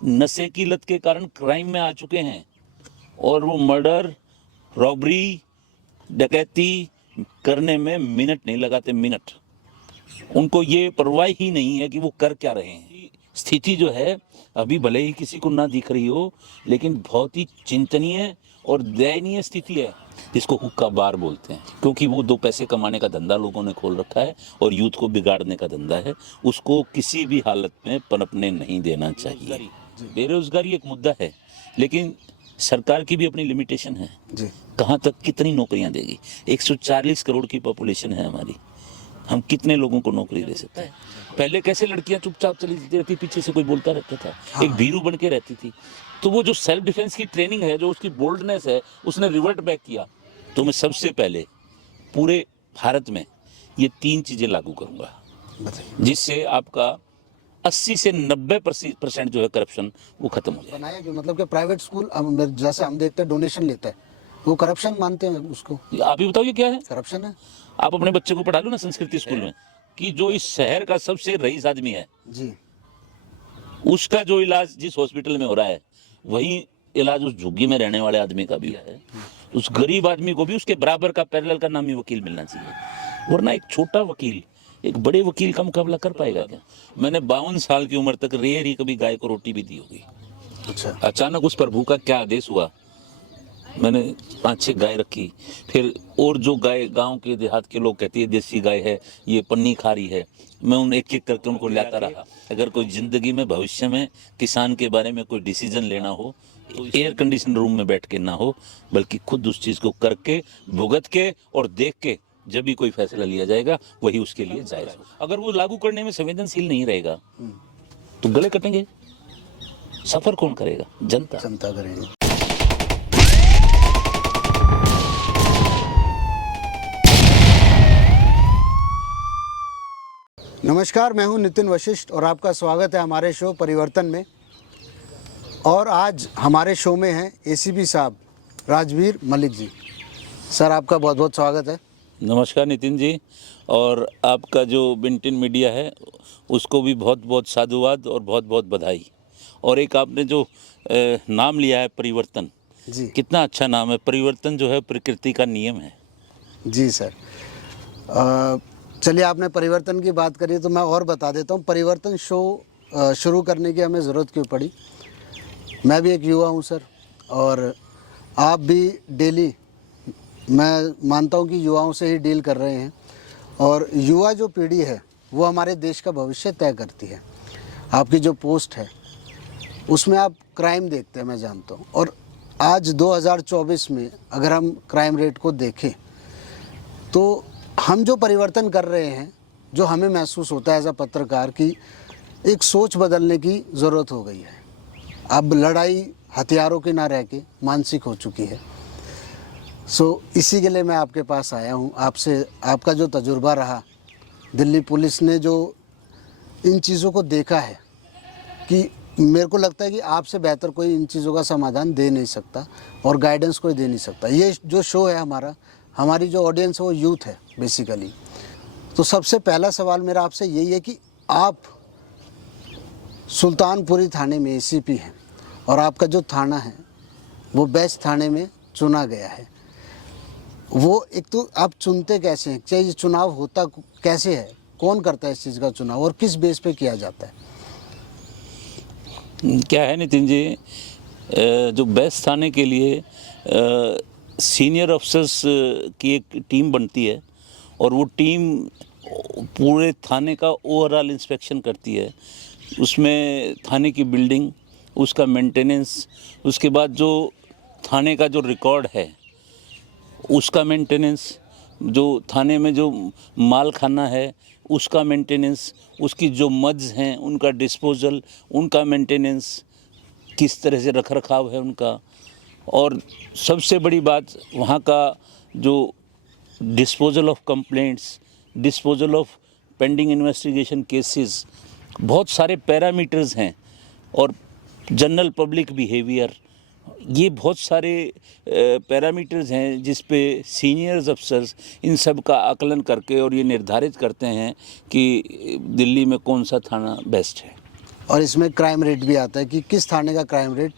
नशे की लत के कारण क्राइम में आ चुके हैं और वो मर्डर, रॉबरी, डकैती करने में मिनट नहीं लगाते, मिनट। उनको ये परवाह ही नहीं है कि वो कर क्या रहे हैं। स्थिति जो है अभी भले ही किसी को ना दिख रही हो, लेकिन बहुत ही चिंतनीय और दयनीय स्थिति है, जिसको हुक्का बार बोलते हैं, क्योंकि वो 2 पैसे कमाने का धंधा लोगों ने खोल रखा है और यूथ को बिगाड़ने का धंधा है। उसको किसी भी हालत में पनपने नहीं देना चाहिए। बेरोजगारी एक मुद्दा है, लेकिन सरकार की भी अपनी लिमिटेशन है जी। कहाँ तक कितनी नौकरियां देगी? 140 करोड़ की पॉपुलेशन है हमारी, हम कितने लोगों को नौकरी दे सकते हैं? पहले कैसे लड़कियां चुपचाप चली रहती, पीछे से कोई बोलता रहता था, हाँ। एक भीरू बन के रहती थी। तो वो जो सेल्फ डिफेंस की ट्रेनिंग है, जो उसकी बोल्डनेस है, उसने रिवर्ट बैक किया। तो मैं सबसे पहले पूरे भारत में ये 3 चीजें लागू करूंगा, जिससे आपका 80 से 90% जो है करप्शन वो खत्म हो जाए। बनाया क्यों? मतलब कि प्राइवेट स्कूल जैसे हम देखते हैं डोनेशन लेता है, वो करप्शन मानते हैं उसको। आप ही बताओ ये क्या है? करप्शन है। आप अपने बच्चे को पढ़ा लो ना संस्कृति स्कूल में, कि जो इस शहर का सबसे रईस आदमी है जी, उसका जो इलाज जिस हॉस्पिटल में हो रहा है, वही इलाज उस झुग्गी में रहने वाले आदमी का भी है। उस गरीब आदमी को भी उसके बराबर का, पैरेलल का नामी वकील मिलना चाहिए, वरना एक छोटा वकील एक बड़े वकील का मुकाबला कर पाएगा क्या? मैंने 52 साल की उम्र तक रेयर ही कभी गाय को रोटी भी दी होगी। अच्छा। अचानक उस प्रभु का क्या आदेश हुआ, मैंने 5-6 गाय रखी। फिर और जो गाय गांव के देहात के लोग कहते हैं देसी गाय है, ये पन्नी खा रही है, मैं उन एक एक करके उनको लाता रहा। अगर कोई जिंदगी में भविष्य में किसान के बारे में कोई डिसीजन लेना हो तो एयर कंडीशन रूम में बैठ के ना हो, बल्कि खुद उस चीज को करके, भुगत के और देख के जब भी कोई फैसला लिया जाएगा वही उसके लिए जायज हो। अगर वो लागू करने में संवेदनशील नहीं रहेगा तो गले कटेंगे। सफर कौन करेगा? जनता करेगी। नमस्कार, मैं हूं नितिन वशिष्ठ और आपका स्वागत है हमारे शो परिवर्तन में। और आज हमारे शो में हैं एसीपी साहब राजवीर मलिक जी। सर, आपका बहुत बहुत स्वागत है। नमस्कार नितिन जी, और आपका जो बिंटिन मीडिया है उसको भी बहुत बहुत साधुवाद और बहुत बहुत बधाई। और एक आपने जो नाम लिया है परिवर्तन जी, कितना अच्छा नाम है। परिवर्तन जो है प्रकृति का नियम है। जी सर। चलिए, आपने परिवर्तन की बात करी तो मैं और बता देता हूँ परिवर्तन शो शुरू करने की हमें ज़रूरत क्यों पड़ी। मैं भी एक युवा हूँ सर, और आप भी डेली, मैं मानता हूँ कि युवाओं से ही डील कर रहे हैं। और युवा जो पीढ़ी है वो हमारे देश का भविष्य तय करती है। आपकी जो पोस्ट है उसमें आप क्राइम देखते हैं, मैं जानता हूँ। और आज 2024 में अगर हम क्राइम रेट को देखें तो हम जो परिवर्तन कर रहे हैं, जो हमें महसूस होता है एज अ पत्रकार की एक सोच बदलने की ज़रूरत हो गई है। अब लड़ाई हथियारों की ना रह के मानसिक हो चुकी है। इसी के लिए मैं आपके पास आया हूँ। आपसे आपका जो तजुर्बा रहा, दिल्ली पुलिस ने जो इन चीज़ों को देखा है, कि मेरे को लगता है कि आपसे बेहतर कोई इन चीज़ों का समाधान दे नहीं सकता और गाइडेंस कोई दे नहीं सकता। ये जो शो है हमारी जो ऑडियंस है वो यूथ है बेसिकली। तो सबसे पहला सवाल मेरा आपसे यही है कि आप सुल्तानपुरी थाने में एसीपी हैं और आपका जो थाना है वो बेस्ट थाने में चुना गया है। वो एक तो आप चुनते कैसे हैं? चाहिए चुनाव होता कैसे है? कौन करता है इस चीज़ का चुनाव और किस बेस पे किया जाता है? क्या है नितिन जी, जो बेस्ट थाने के लिए सीनियर अफसर्स की एक टीम बनती है और वो टीम पूरे थाने का ओवरऑल इंस्पेक्शन करती है। उसमें थाने की बिल्डिंग, उसका मेंटेनेंस, उसके बाद जो थाने का जो रिकॉर्ड है उसका मेंटेनेंस, जो थाने में जो माल खाना है उसका मेंटेनेंस, उसकी जो मड्स हैं उनका डिस्पोजल, उनका मेंटेनेंस, किस तरह से रख रखाव है उनका। और सबसे बड़ी बात वहाँ का जो disposal of complaints, disposal of pending investigation cases, बहुत सारे पैरामीटर्स हैं। और जनरल पब्लिक बिहेवियर, ये बहुत सारे पैरामीटर्स हैं जिस पे सीनियर्स अफसर्स इन सब का आकलन करके और ये निर्धारित करते हैं कि दिल्ली में कौन सा थाना बेस्ट है। और इसमें क्राइम रेट भी आता है कि किस थाने का क्राइम रेट,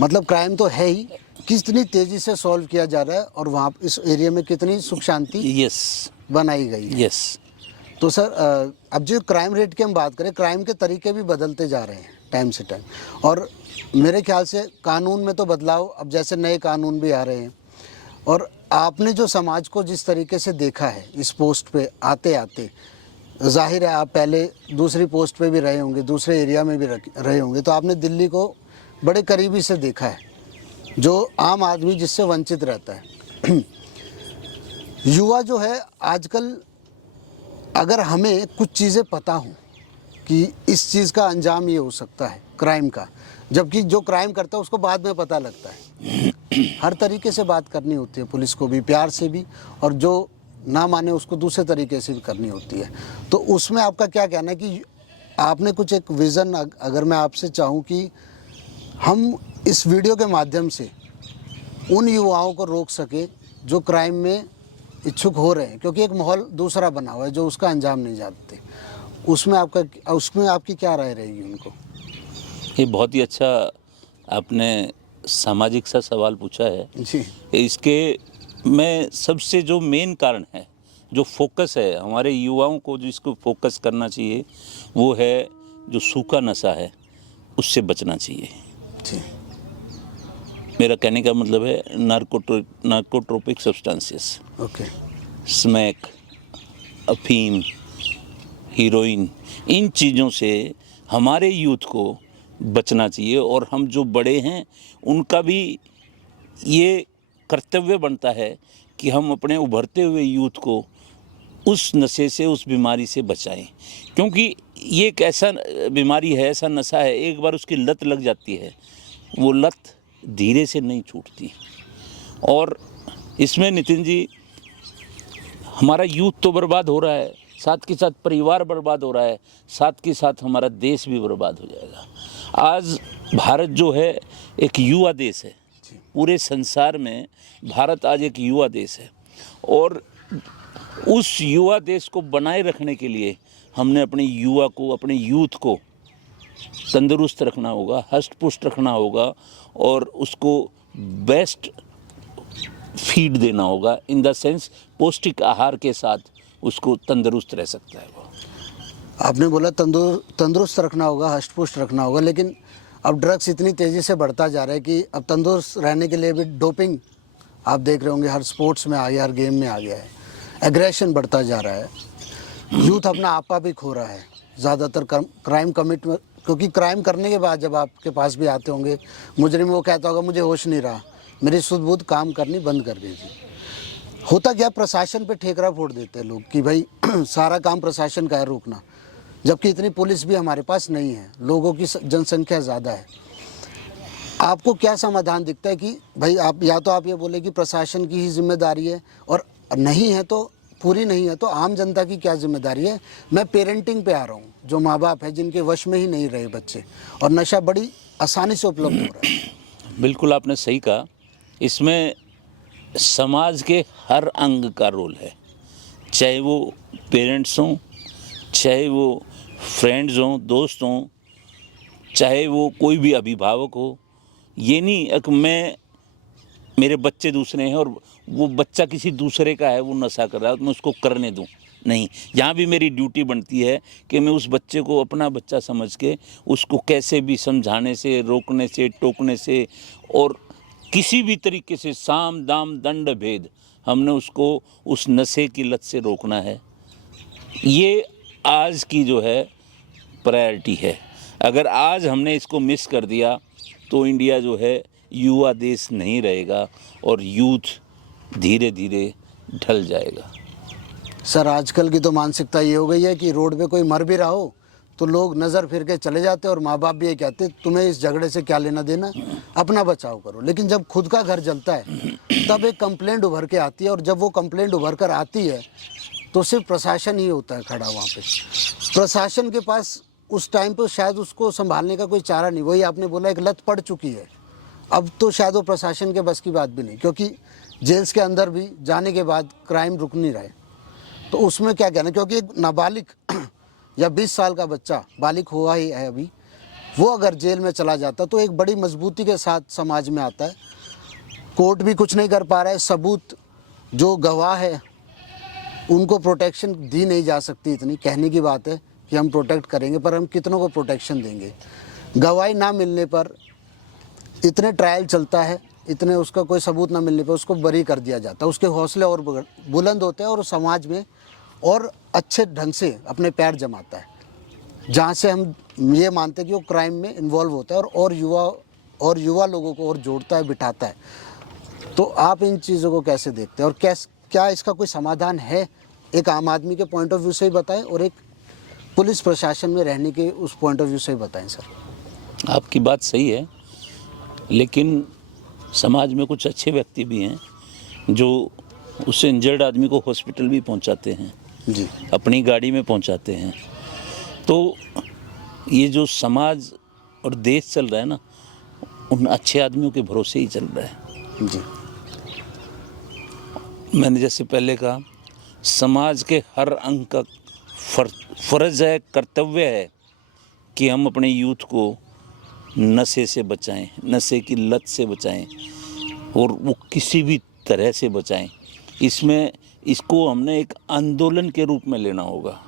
मतलब क्राइम तो है ही, कितनी तेज़ी से सॉल्व किया जा रहा है और वहाँ इस एरिया में कितनी सुख शांति यस बनाई गई है। यस। तो सर अब जो क्राइम रेट की हम बात करें, क्राइम के तरीके भी बदलते जा रहे हैं टाइम से टाइम, और मेरे ख्याल से कानून में तो बदलाव, अब जैसे नए कानून भी आ रहे हैं, और आपने जो समाज को जिस तरीके से देखा है इस पोस्ट पे आते आते, जाहिर है आप पहले दूसरी पोस्ट पे भी रहे होंगे, दूसरे एरिया में भी रहे होंगे, तो आपने दिल्ली को बड़े करीबी से देखा है, जो आम आदमी जिससे वंचित रहता है। युवा जो है आजकल, अगर हमें कुछ चीज़ें पता हों कि इस चीज़ का अंजाम ये हो सकता है क्राइम का, जबकि जो क्राइम करता है उसको बाद में पता लगता है। हर तरीके से बात करनी होती है पुलिस को भी, प्यार से भी, और जो ना माने उसको दूसरे तरीके से भी करनी होती है। तो उसमें आपका क्या कहना है कि आपने कुछ एक विज़न, अगर मैं आपसे चाहूँ कि हम इस वीडियो के माध्यम से उन युवाओं को रोक सके जो क्राइम में इच्छुक हो रहे हैं, क्योंकि एक माहौल दूसरा बना हुआ है जो उसका अंजाम नहीं जानते, उसमें आपकी क्या राय रहेगी उनको? ये बहुत ही अच्छा आपने सामाजिक सा सवाल पूछा है जी इसके। मैं सबसे जो मेन कारण है, जो फोकस है हमारे युवाओं को, जिसको फोकस करना चाहिए, वो है जो सूखा नशा है, उससे बचना चाहिए। जी मेरा कहने का मतलब है नार्कोट्रोपिक सब्सटेंसेस, ओके। स्मैक, अफीम, हीरोइन, इन चीज़ों से हमारे यूथ को बचना चाहिए। और हम जो बड़े हैं उनका भी ये कर्तव्य बनता है कि हम अपने उभरते हुए यूथ को उस नशे से, उस बीमारी से बचाएं, क्योंकि ये एक ऐसा बीमारी है, ऐसा नशा है, एक बार उसकी लत लग जाती है, वो लत धीरे से नहीं छूटती। और इसमें नितिन जी, हमारा यूथ तो बर्बाद हो रहा है, साथ के साथ परिवार बर्बाद हो रहा है, साथ के साथ हमारा देश भी बर्बाद हो जाएगा। आज भारत जो है एक युवा देश है, पूरे संसार में भारत आज एक युवा देश है, और उस युवा देश को बनाए रखने के लिए हमने अपने युवा को, अपने यूथ को तंदुरुस्त रखना होगा, हष्ट पुष्ट रखना होगा, और उसको बेस्ट फीड देना होगा, इन द सेंस पौष्टिक आहार के साथ उसको तंदुरुस्त रह सकता है वो। आपने बोला तंदुरुस्त रखना होगा, हष्ट पुष्ट रखना होगा, लेकिन अब ड्रग्स इतनी तेज़ी से बढ़ता जा रहा है कि अब तंदुरुस्त रहने के लिए भी डोपिंग आप देख रहे होंगे, हर स्पोर्ट्स में आ गया, हर गेम में आ गया है, एग्रेशन बढ़ता जा रहा है, यूथ अपना आपा भी खो रहा है, ज़्यादातर क्राइम कमिटमेंट, क्योंकि क्राइम करने के बाद जब आपके पास भी आते होंगे मुजरिम, वो कहता होगा मुझे होश नहीं रहा, मेरी सुध बुध काम करनी बंद कर दी थी। होता क्या, प्रशासन पे ठेकरा फोड़ देते हैं लोग कि भाई सारा काम प्रशासन का है रोकना, जबकि इतनी पुलिस भी हमारे पास नहीं है, लोगों की जनसंख्या ज़्यादा है। आपको क्या समाधान दिखता है कि भाई आप, या तो आप ये बोले कि प्रशासन की ही जिम्मेदारी है, और नहीं है तो पूरी नहीं है तो आम जनता की क्या जिम्मेदारी है? मैं पेरेंटिंग पे आ रहा हूँ, जो माँ बाप है जिनके वश में ही नहीं रहे बच्चे, और नशा बड़ी आसानी से उपलब्ध हो रहा है। बिल्कुल आपने सही कहा, इसमें समाज के हर अंग का रोल है, चाहे वो पेरेंट्स हों, चाहे वो फ्रेंड्स हों, दोस्त हों, चाहे वो कोई भी अभिभावक हो। ये नहीं कि मैं, मेरे बच्चे दूसरे हैं और वो बच्चा किसी दूसरे का है, वो नशा कर रहा है तो मैं उसको करने दूं, नहीं। यहाँ भी मेरी ड्यूटी बनती है कि मैं उस बच्चे को अपना बच्चा समझ के उसको कैसे भी समझाने से, रोकने से, टोकने से, और किसी भी तरीके से साम दाम दंड भेद हमने उसको उस नशे की लत से रोकना है। ये आज की जो है प्रायोरिटी है। अगर आज हमने इसको मिस कर दिया तो इंडिया जो है युवा देश नहीं रहेगा और यूथ धीरे धीरे ढल जाएगा। सर आजकल की तो मानसिकता ये हो गई है कि रोड पे कोई मर भी रहा हो तो लोग नज़र फिर के चले जाते हैं, और माँ बाप भी ये कहते तुम्हें इस झगड़े से क्या लेना देना, अपना बचाव करो। लेकिन जब खुद का घर जलता है तब एक कंप्लेंट उभर के आती है, और जब वो कंप्लेंट उभर कर आती है तो सिर्फ प्रशासन ही होता है खड़ा वहाँ पे। प्रशासन के पास उस टाइम पे शायद उसको संभालने का कोई चारा नहीं। वही आपने बोला, एक लत पड़ चुकी है, अब तो शायद वो प्रशासन के बस की बात भी नहीं, क्योंकि जेल्स के अंदर भी जाने के बाद क्राइम रुक नहीं रहे। तो उसमें क्या कहना, क्योंकि एक नाबालिग या 20 साल का बच्चा, बालिग हुआ ही है अभी, वो अगर जेल में चला जाता तो एक बड़ी मजबूती के साथ समाज में आता है। कोर्ट भी कुछ नहीं कर पा रहा है, सबूत जो गवाह है उनको प्रोटेक्शन दी नहीं जा सकती। इतनी कहने की बात है कि हम प्रोटेक्ट करेंगे, पर हम कितनों को प्रोटेक्शन देंगे। गवाही ना मिलने पर इतने ट्रायल चलता है, इतने उसका कोई सबूत ना मिलने पर उसको बरी कर दिया जाता है। उसके हौसले और बुलंद होते हैं और समाज में और अच्छे ढंग से अपने पैर जमाता है, जहाँ से हम ये मानते हैं कि वो क्राइम में इन्वॉल्व होता है और युवा लोगों को और जोड़ता है, बिठाता है। तो आप इन चीज़ों को कैसे देखते हैं और क्या इसका कोई समाधान है? एक आम आदमी के पॉइंट ऑफ व्यू से ही बताएं और एक पुलिस प्रशासन में रहने के उस पॉइंट ऑफ व्यू से ही बताएं सर। आपकी बात सही है, लेकिन समाज में कुछ अच्छे व्यक्ति भी हैं जो उससे इंजर्ड आदमी को हॉस्पिटल भी पहुंचाते हैं जी, अपनी गाड़ी में पहुंचाते हैं। तो ये जो समाज और देश चल रहा है ना, उन अच्छे आदमियों के भरोसे ही चल रहा है। जी, मैंने जैसे पहले कहा, समाज के हर अंग का फर्ज है, कर्तव्य है कि हम अपने यूथ को नशे से बचाएं, नशे की लत से बचाएं और वो किसी भी तरह से बचाएं। इसको हमने एक आंदोलन के रूप में लेना होगा।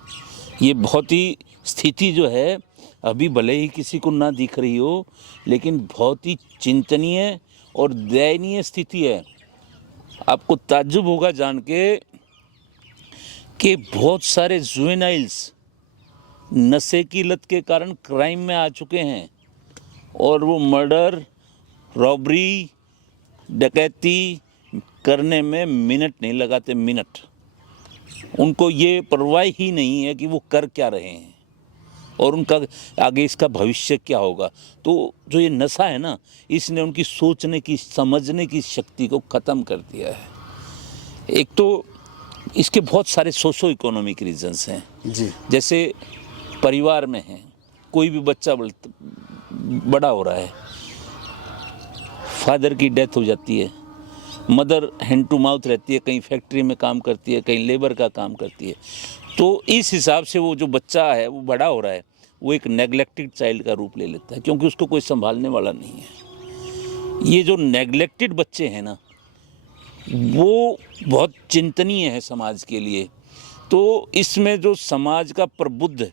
ये बहुत ही स्थिति जो है अभी भले ही किसी को ना दिख रही हो, लेकिन बहुत ही चिंतनीय और दयनीय स्थिति है। आपको ताज्जुब होगा जान के कि बहुत सारे जुवेनाइल्स नशे की लत के कारण क्राइम में आ चुके हैं और वो मर्डर, रॉबरी, डकैती करने में मिनट नहीं लगाते, मिनट। उनको ये परवाह ही नहीं है कि वो कर क्या रहे हैं और उनका आगे इसका भविष्य क्या होगा। तो जो ये नशा है ना, इसने उनकी सोचने की, समझने की शक्ति को ख़त्म कर दिया है। एक तो इसके बहुत सारे सोशो इकोनॉमिक रीजंस हैं जी, जैसे परिवार में है, कोई भी बच्चा बड़ा हो रहा है, फादर की डेथ हो जाती है, मदर हैंड टू माउथ रहती है, कहीं फैक्ट्री में काम करती है, कहीं लेबर का काम करती है। तो इस हिसाब से वो जो बच्चा है वो बड़ा हो रहा है, वो एक नेग्लेक्टेड चाइल्ड का रूप ले लेता है क्योंकि उसको कोई संभालने वाला नहीं है। ये जो नेग्लेक्टेड बच्चे हैं ना, वो बहुत चिंतनीय है समाज के लिए। तो इसमें जो समाज का प्रबुद्ध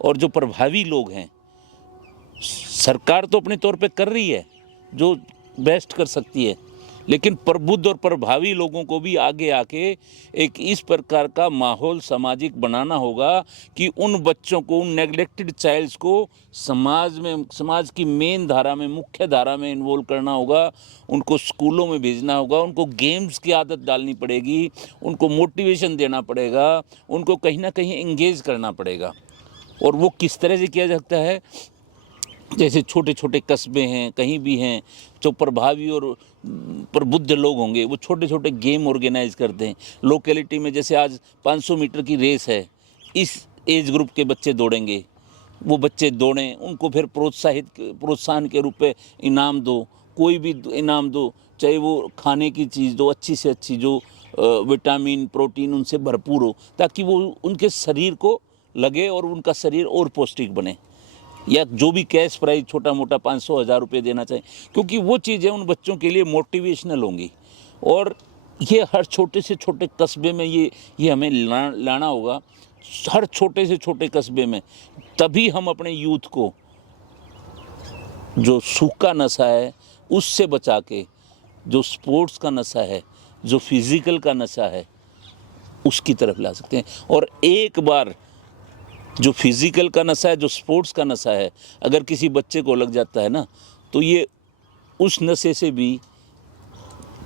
और जो प्रभावी लोग हैं, सरकार तो अपने तौर पे कर रही है जो बेस्ट कर सकती है, लेकिन प्रबुद्ध और प्रभावी लोगों को भी आगे आके एक इस प्रकार का माहौल सामाजिक बनाना होगा कि उन बच्चों को, उन नेग्लेक्टेड चाइल्ड्स को समाज की मेन धारा में, मुख्य धारा में इन्वॉल्व करना होगा। उनको स्कूलों में भेजना होगा, उनको गेम्स की आदत डालनी पड़ेगी, उनको मोटिवेशन देना पड़ेगा, उनको कहीं ना कहीं एंगेज करना पड़ेगा। और वो किस तरह से किया जाता है? जैसे छोटे छोटे कस्बे हैं, कहीं भी हैं, जो प्रभावी और प्रबुद्ध लोग होंगे, वो छोटे छोटे गेम ऑर्गेनाइज करते हैं लोकेलिटी में। जैसे आज 500 मीटर की रेस है, इस एज ग्रुप के बच्चे दौड़ेंगे, वो बच्चे दौड़ें, उनको फिर प्रोत्साहन के रूप में इनाम दो, कोई भी इनाम दो, चाहे वो खाने की चीज़ दो, अच्छी से अच्छी, जो विटामिन, प्रोटीन उनसे भरपूर हो, ताकि वो उनके शरीर को लगे और उनका शरीर और पौष्टिक बने। या जो भी कैश प्राइज छोटा मोटा 500-1000 रुपये देना चाहिए, क्योंकि वो चीज़ें उन बच्चों के लिए मोटिवेशनल होंगी। और ये हर छोटे से छोटे कस्बे में ये हमें लाना होगा, हर छोटे से छोटे कस्बे में। तभी हम अपने यूथ को जो सूखा नशा है उससे बचा के, जो स्पोर्ट्स का नशा है, जो फिज़िकल का नशा है, उसकी तरफ ला सकते हैं। और एक बार जो फिज़िकल का नशा है, जो स्पोर्ट्स का नशा है, अगर किसी बच्चे को लग जाता है ना, तो ये उस नशे से भी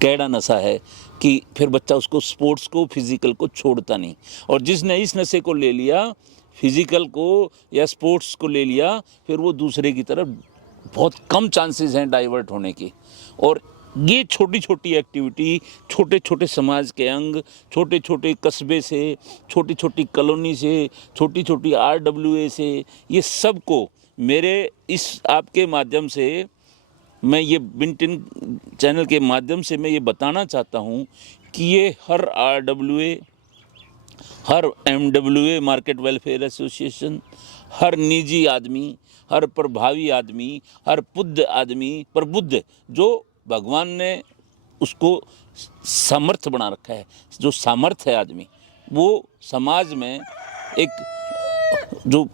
कैड़ा नशा है कि फिर बच्चा उसको, स्पोर्ट्स को, फिज़िकल को छोड़ता नहीं। और जिसने इस नशे को ले लिया, फिज़िकल को या स्पोर्ट्स को ले लिया, फिर वो दूसरे की तरफ बहुत कम चांसेस हैं डाइवर्ट होने की। और ये छोटी छोटी एक्टिविटी, छोटे छोटे समाज के अंग, छोटे छोटे कस्बे से, छोटी छोटी कॉलोनी से, छोटी छोटी RWA से, ये सब को मेरे इस आपके माध्यम से, मैं ये बिंटिन चैनल के माध्यम से मैं ये बताना चाहता हूँ कि ये हर RWA, हर MWA मार्केट वेलफेयर एसोसिएशन, हर निजी आदमी, हर प्रभावी आदमी, हर बुद्ध आदमी, प्रबुद्ध जो भगवान ने उसको सामर्थ्य बना रखा है, जो सामर्थ्य है आदमी, वो समाज में एक जो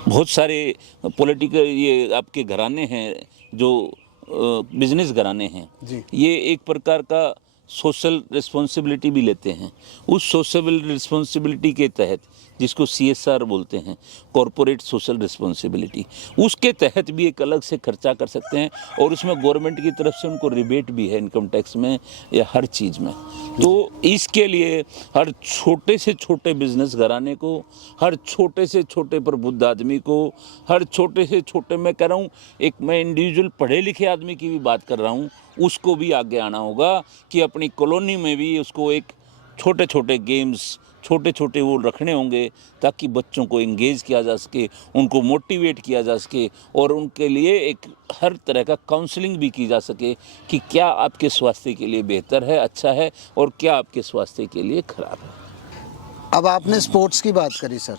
बहुत सारे पॉलिटिकल ये आपके घराने हैं, जो बिजनेस घराने हैं, जी। ये एक प्रकार का सोशल रिस्पॉन्सिबिलिटी भी लेते हैं। उस सोशल रिस्पॉन्सिबिलिटी के तहत, जिसको CSR बोलते हैं, कॉरपोरेट सोशल रिस्पॉन्सिबिलिटी, उसके तहत भी एक अलग से खर्चा कर सकते हैं और उसमें गवर्नमेंट की तरफ से उनको रिबेट भी है इनकम टैक्स में या हर चीज़ में। तो इसके लिए हर छोटे से छोटे बिजनेस घराने को, हर छोटे से छोटे प्रबुद्ध आदमी को, हर छोटे से छोटे, मैं कह रहा हूँ, एक मैं इंडिविजुअल पढ़े लिखे आदमी की भी बात कर रहा हूँ, उसको भी आगे आना होगा कि अपनी कॉलोनी में भी उसको एक छोटे छोटे गेम्स, छोटे छोटे वो रखने होंगे ताकि बच्चों को एंगेज किया जा सके, उनको मोटिवेट किया जा सके और उनके लिए एक हर तरह का काउंसलिंग भी की जा सके कि क्या आपके स्वास्थ्य के लिए बेहतर है, अच्छा है, और क्या आपके स्वास्थ्य के लिए खराब है। अब आपने स्पोर्ट्स की बात करी सर,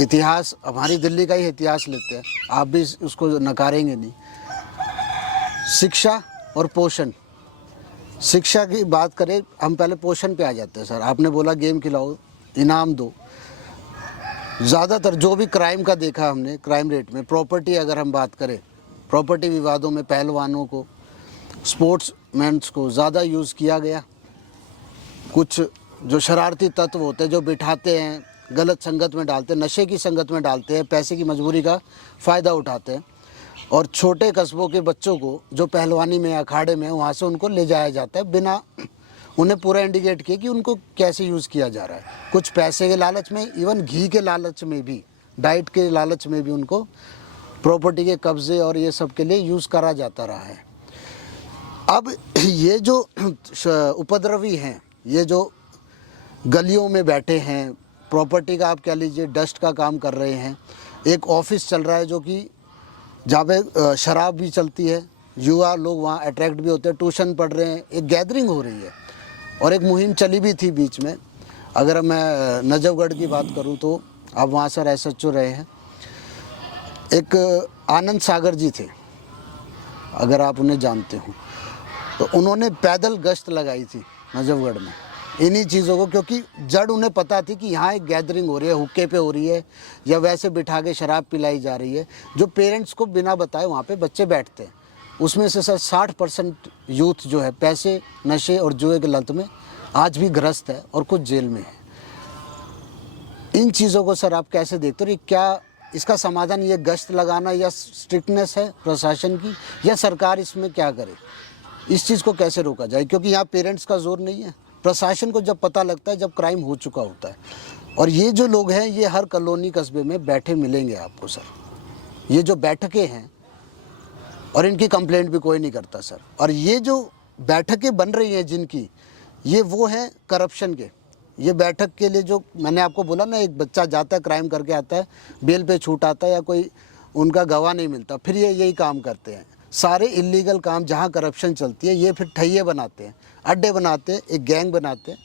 इतिहास हमारी दिल्ली का ही इतिहास लेते हैं, आप भी उसको नकारेंगे नहीं। शिक्षा और पोषण, शिक्षा की बात करें, हम पहले पोषण पे आ जाते हैं सर। आपने बोला गेम खिलाओ, इनाम दो। ज़्यादातर जो भी क्राइम का देखा हमने, क्राइम रेट में, प्रॉपर्टी अगर हम बात करें, प्रॉपर्टी विवादों में पहलवानों को, स्पोर्ट्समैन्स को ज़्यादा यूज़ किया गया। कुछ जो शरारती तत्व होते हैं जो बिठाते हैं, गलत संगत में डालते हैं, नशे की संगत में डालते हैं, पैसे की मजबूरी का फ़ायदा उठाते हैं और छोटे कस्बों के बच्चों को जो पहलवानी में, अखाड़े में, वहाँ से उनको ले जाया जाता है बिना उन्हें पूरा इंडिकेट किए कि उनको कैसे यूज़ किया जा रहा है। कुछ पैसे के लालच में, इवन घी के लालच में भी, डाइट के लालच में भी उनको प्रॉपर्टी के कब्जे और ये सब के लिए यूज़ करा जाता रहा है। अब ये जो उपद्रवी हैं, ये जो गलियों में बैठे हैं, प्रॉपर्टी का आप कह लीजिए डस्ट का काम कर रहे हैं। एक ऑफिस चल रहा है जो कि जहाँ पे शराब भी चलती है, युवा लोग वहाँ अट्रैक्ट भी होते हैं, ट्यूशन पढ़ रहे हैं, एक गैदरिंग हो रही है। और एक मुहिम चली भी थी बीच में, अगर मैं नजफगढ़ की बात करूँ तो आप वहाँ सर SHO रहे हैं, एक आनंद सागर जी थे, अगर आप उन्हें जानते हो, तो उन्होंने पैदल गश्त लगाई थी नजफगढ़ में इन्हीं चीज़ों को, क्योंकि जड़ उन्हें पता थी कि यहाँ एक गैदरिंग हो रही है, हुक्के पे हो रही है या वैसे बिठा के शराब पिलाई जा रही है, जो पेरेंट्स को बिना बताए वहाँ पे बच्चे बैठते हैं। उसमें से सर 60% यूथ जो है पैसे, नशे और जुए के लत में आज भी ग्रस्त है और कुछ जेल में है। इन चीज़ों को सर आप कैसे देखते हो? क्या इसका समाधान ये गश्त लगाना या स्ट्रिक्टनेस है प्रशासन की, या सरकार इसमें क्या करे? इस चीज़ को कैसे रोका जाए? क्योंकि यहाँ पेरेंट्स का जोर नहीं है, प्रशासन को जब पता लगता है जब क्राइम हो चुका होता है। और ये जो लोग हैं ये हर कॉलोनी कस्बे में बैठे मिलेंगे आपको सर। ये जो बैठकें हैं और इनकी कंप्लेंट भी कोई नहीं करता सर। और ये जो बैठकें बन रही हैं जिनकी, ये वो हैं करप्शन के। ये बैठक के लिए जो मैंने आपको बोला ना, एक बच्चा जाता है क्राइम करके आता है, बेल पे छूट आता है या कोई उनका गवाह नहीं मिलता, फिर ये यही काम करते हैं। सारे इलीगल काम जहाँ करप्शन चलती है ये फिर ठैये बनाते हैं, अड्डे बनाते हैं, एक गैंग बनाते हैं।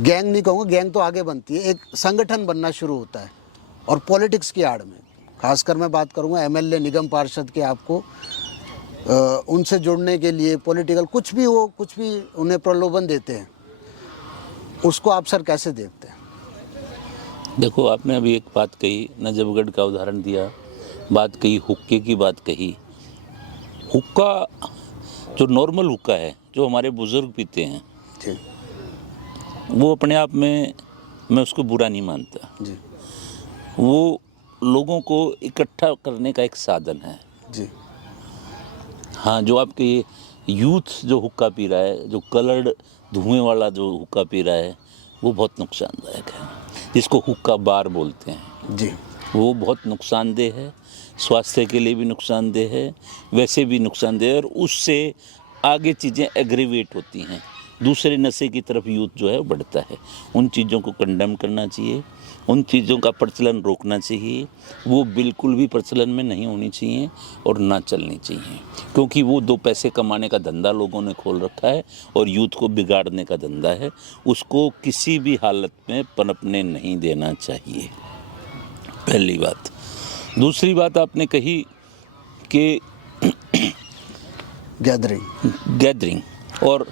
गैंग नहीं कहूँगा, गैंग तो आगे बनती है, एक संगठन बनना शुरू होता है। और पॉलिटिक्स की आड़ में खासकर मैं बात करूँगा MLA, निगम पार्षद के, आपको उनसे जुड़ने के लिए पॉलिटिकल कुछ भी हो, कुछ भी उन्हें प्रलोभन देते हैं। उसको आप सर कैसे देखते हैं? देखो, आपने अभी एक बात कही, नजफगढ़ का उदाहरण दिया, बात कही हुक्के की बात कही। हुक्का जो नॉर्मल हुक्का है, जो हमारे बुजुर्ग पीते हैं जी वो अपने आप में मैं उसको बुरा नहीं मानता। जी वो लोगों को इकट्ठा करने का एक साधन है। जी हाँ, जो आपके यूथ जो हुक्का पी रहा है, जो कलर्ड धुएं वाला जो हुक्का पी रहा है, वो बहुत नुकसानदायक है, जिसको हुक्का बार बोलते हैं जी। वो बहुत नुकसानदेह है, स्वास्थ्य के लिए भी नुकसानदेह है, वैसे भी नुकसानदेह है, और उससे आगे चीज़ें एग्रीवेट होती हैं, दूसरे नशे की तरफ यूथ जो है बढ़ता है। उन चीज़ों को कंडेम करना चाहिए, उन चीज़ों का प्रचलन रोकना चाहिए, वो बिल्कुल भी प्रचलन में नहीं होनी चाहिए और ना चलनी चाहिए, क्योंकि वो 2 पैसे कमाने का धंधा लोगों ने खोल रखा है और यूथ को बिगाड़ने का धंधा है। उसको किसी भी हालत में पनपने नहीं देना चाहिए, पहली बात। दूसरी बात आपने कही कि गैदरिंग और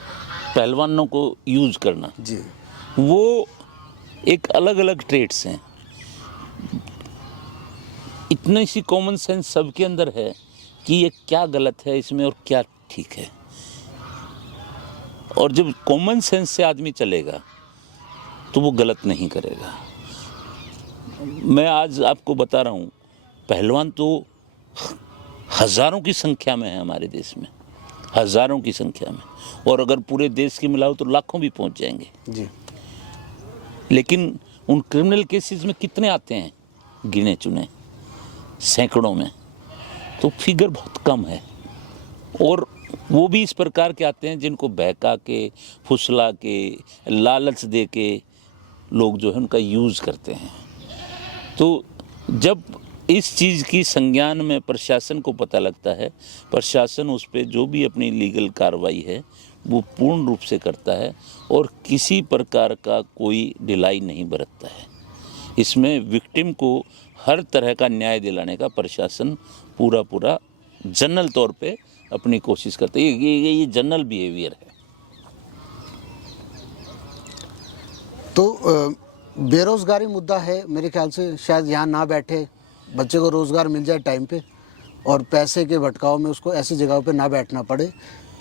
पहलवानों को यूज़ करना, जी वो एक अलग अलग ट्रेड्स हैं। इतनी सी कॉमन सेंस सबके अंदर है कि ये क्या गलत है इसमें और क्या ठीक है। और जब कॉमन सेंस से आदमी चलेगा तो वो गलत नहीं करेगा। मैं आज आपको बता रहा हूँ, पहलवान तो हज़ारों की संख्या में है हमारे देश में, हज़ारों की संख्या में, और अगर पूरे देश की मिलाओ तो लाखों भी पहुँच जाएंगे जी। लेकिन उन क्रिमिनल केसेस में कितने आते हैं? गिने चुने, सैकड़ों में। तो फिगर बहुत कम है, और वो भी इस प्रकार के आते हैं जिनको बहका के, फुसला के, लालच दे के लोग जो है उनका यूज़ करते हैं। तो जब इस चीज़ की संज्ञान में प्रशासन को पता लगता है, प्रशासन उस पर जो भी अपनी लीगल कार्रवाई है वो पूर्ण रूप से करता है और किसी प्रकार का कोई ढिलाई नहीं बरतता है। इसमें विक्टिम को हर तरह का न्याय दिलाने का प्रशासन पूरा जनरल तौर पे अपनी कोशिश करता है। ये जनरल बिहेवियर है। तो बेरोज़गारी मुद्दा है मेरे ख्याल से, शायद यहाँ ना बैठे, बच्चे को रोज़गार मिल जाए टाइम पे और पैसे के भटकाव में उसको ऐसी जगहों पे ना बैठना पड़े,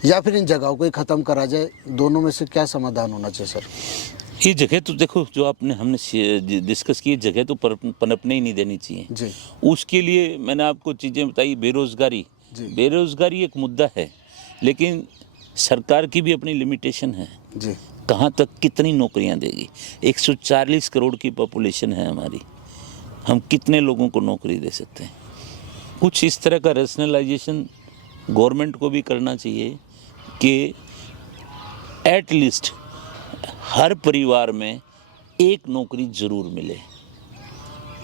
या फिर इन जगहों को ही ख़त्म करा जाए। दोनों में से क्या समाधान होना चाहिए सर? ये जगह तो देखो, जो हमने डिस्कस की, जगह तो पनपने ही नहीं देनी चाहिए जी उसके लिए मैंने आपको चीज़ें बताई। बेरोज़गारी एक मुद्दा है, लेकिन सरकार की भी अपनी लिमिटेशन है। जी कहाँ तक कितनी नौकरियां देगी? 140 करोड़ की पॉपुलेशन है हमारी, हम कितने लोगों को नौकरी दे सकते हैं? कुछ इस तरह का रैशनलाइजेशन गवर्नमेंट को भी करना चाहिए कि एटलीस्ट हर परिवार में एक नौकरी ज़रूर मिले,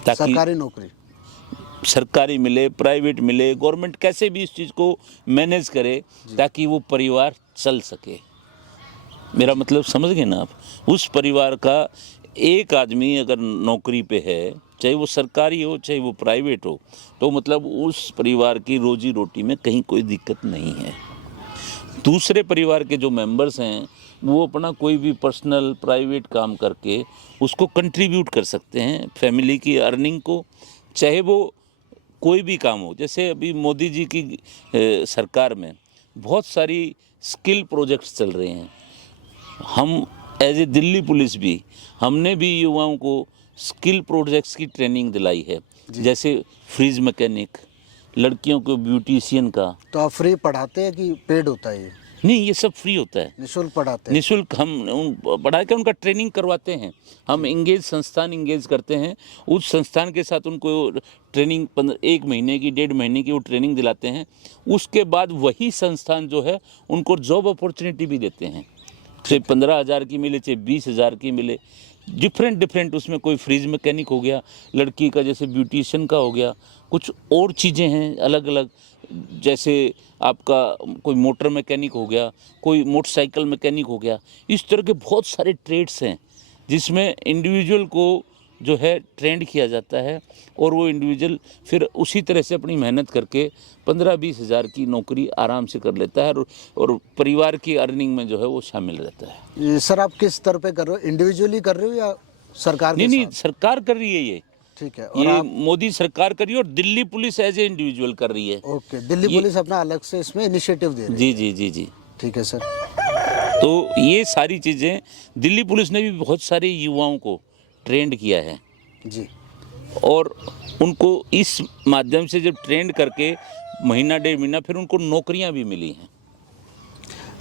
ताकि सरकारी मिले, प्राइवेट मिले, गवर्नमेंट कैसे भी इस चीज़ को मैनेज करे ताकि वो परिवार चल सके। मेरा मतलब समझ गए ना आप? उस परिवार का एक आदमी अगर नौकरी पे है, चाहे वो सरकारी हो चाहे वो प्राइवेट हो, तो मतलब उस परिवार की रोजी रोटी में कहीं कोई दिक्कत नहीं है। दूसरे परिवार के जो मेंबर्स हैं वो अपना कोई भी पर्सनल प्राइवेट काम करके उसको कंट्रीब्यूट कर सकते हैं फैमिली की अर्निंग को, चाहे वो कोई भी काम हो। जैसे अभी मोदी जी की सरकार में बहुत सारी स्किल प्रोजेक्ट्स चल रहे हैं। हम एज ए दिल्ली पुलिस भी, हमने भी युवाओं को स्किल प्रोजेक्ट्स की ट्रेनिंग दिलाई है, जैसे फ्रिज मैकेनिक, लड़कियों को ब्यूटिशियन का। तो आप फ्री पढ़ाते हैं कि पेड होता है? ये नहीं, ये सब फ्री होता है, निःशुल्क पढ़ाते हैं। निःशुल्क हम पढ़ा के उनका ट्रेनिंग करवाते हैं। हम संस्थान इंगेज करते हैं, उस संस्थान के साथ उनको ट्रेनिंग 1 महीने की, 1.5 महीने की वो ट्रेनिंग दिलाते हैं। उसके बाद वही संस्थान जो है उनको जॉब अपॉर्चुनिटी भी देते हैं, चाहे 15,000 की मिले चाहे 20,000 की मिले। डिफरेंट उसमें कोई फ्रिज मैकेनिक हो गया, लड़की का जैसे ब्यूटिशियन का हो गया, कुछ और चीज़ें हैं अलग अलग, जैसे आपका कोई मोटर मैकेनिक हो गया, कोई मोटरसाइकिल मैकेनिक हो गया। इस तरह के बहुत सारे ट्रेड्स हैं जिसमें इंडिविजुअल को जो है ट्रेंड किया जाता है और वो इंडिविजुअल फिर उसी तरह से अपनी मेहनत करके 15-20 हज़ार की नौकरी आराम से कर लेता है और परिवार की अर्निंग में जो है वो शामिल रहता है। ये सर आप किस स्तर पे कर रहे हो? इंडिविजुअली कर रहे हो या सरकार के नहीं, साथ? सरकार कर रही है ये। ठीक है। और ये आप मोदी सरकार कर रही है और Delhi police as a individual कर रही है। ओके, दिल्ली पुलिस अपना अलग से इसमें इनिशिएटिव दे रही है। जी। ठीक है सर। तो ये सारी चीज़ें दिल्ली पुलिस ने भी बहुत सारे युवाओं को ट्रेंड किया है जी, और उनको इस माध्यम से जब ट्रेंड करके महीना 1.5 महीना फिर उनको नौकरियां भी मिली हैं।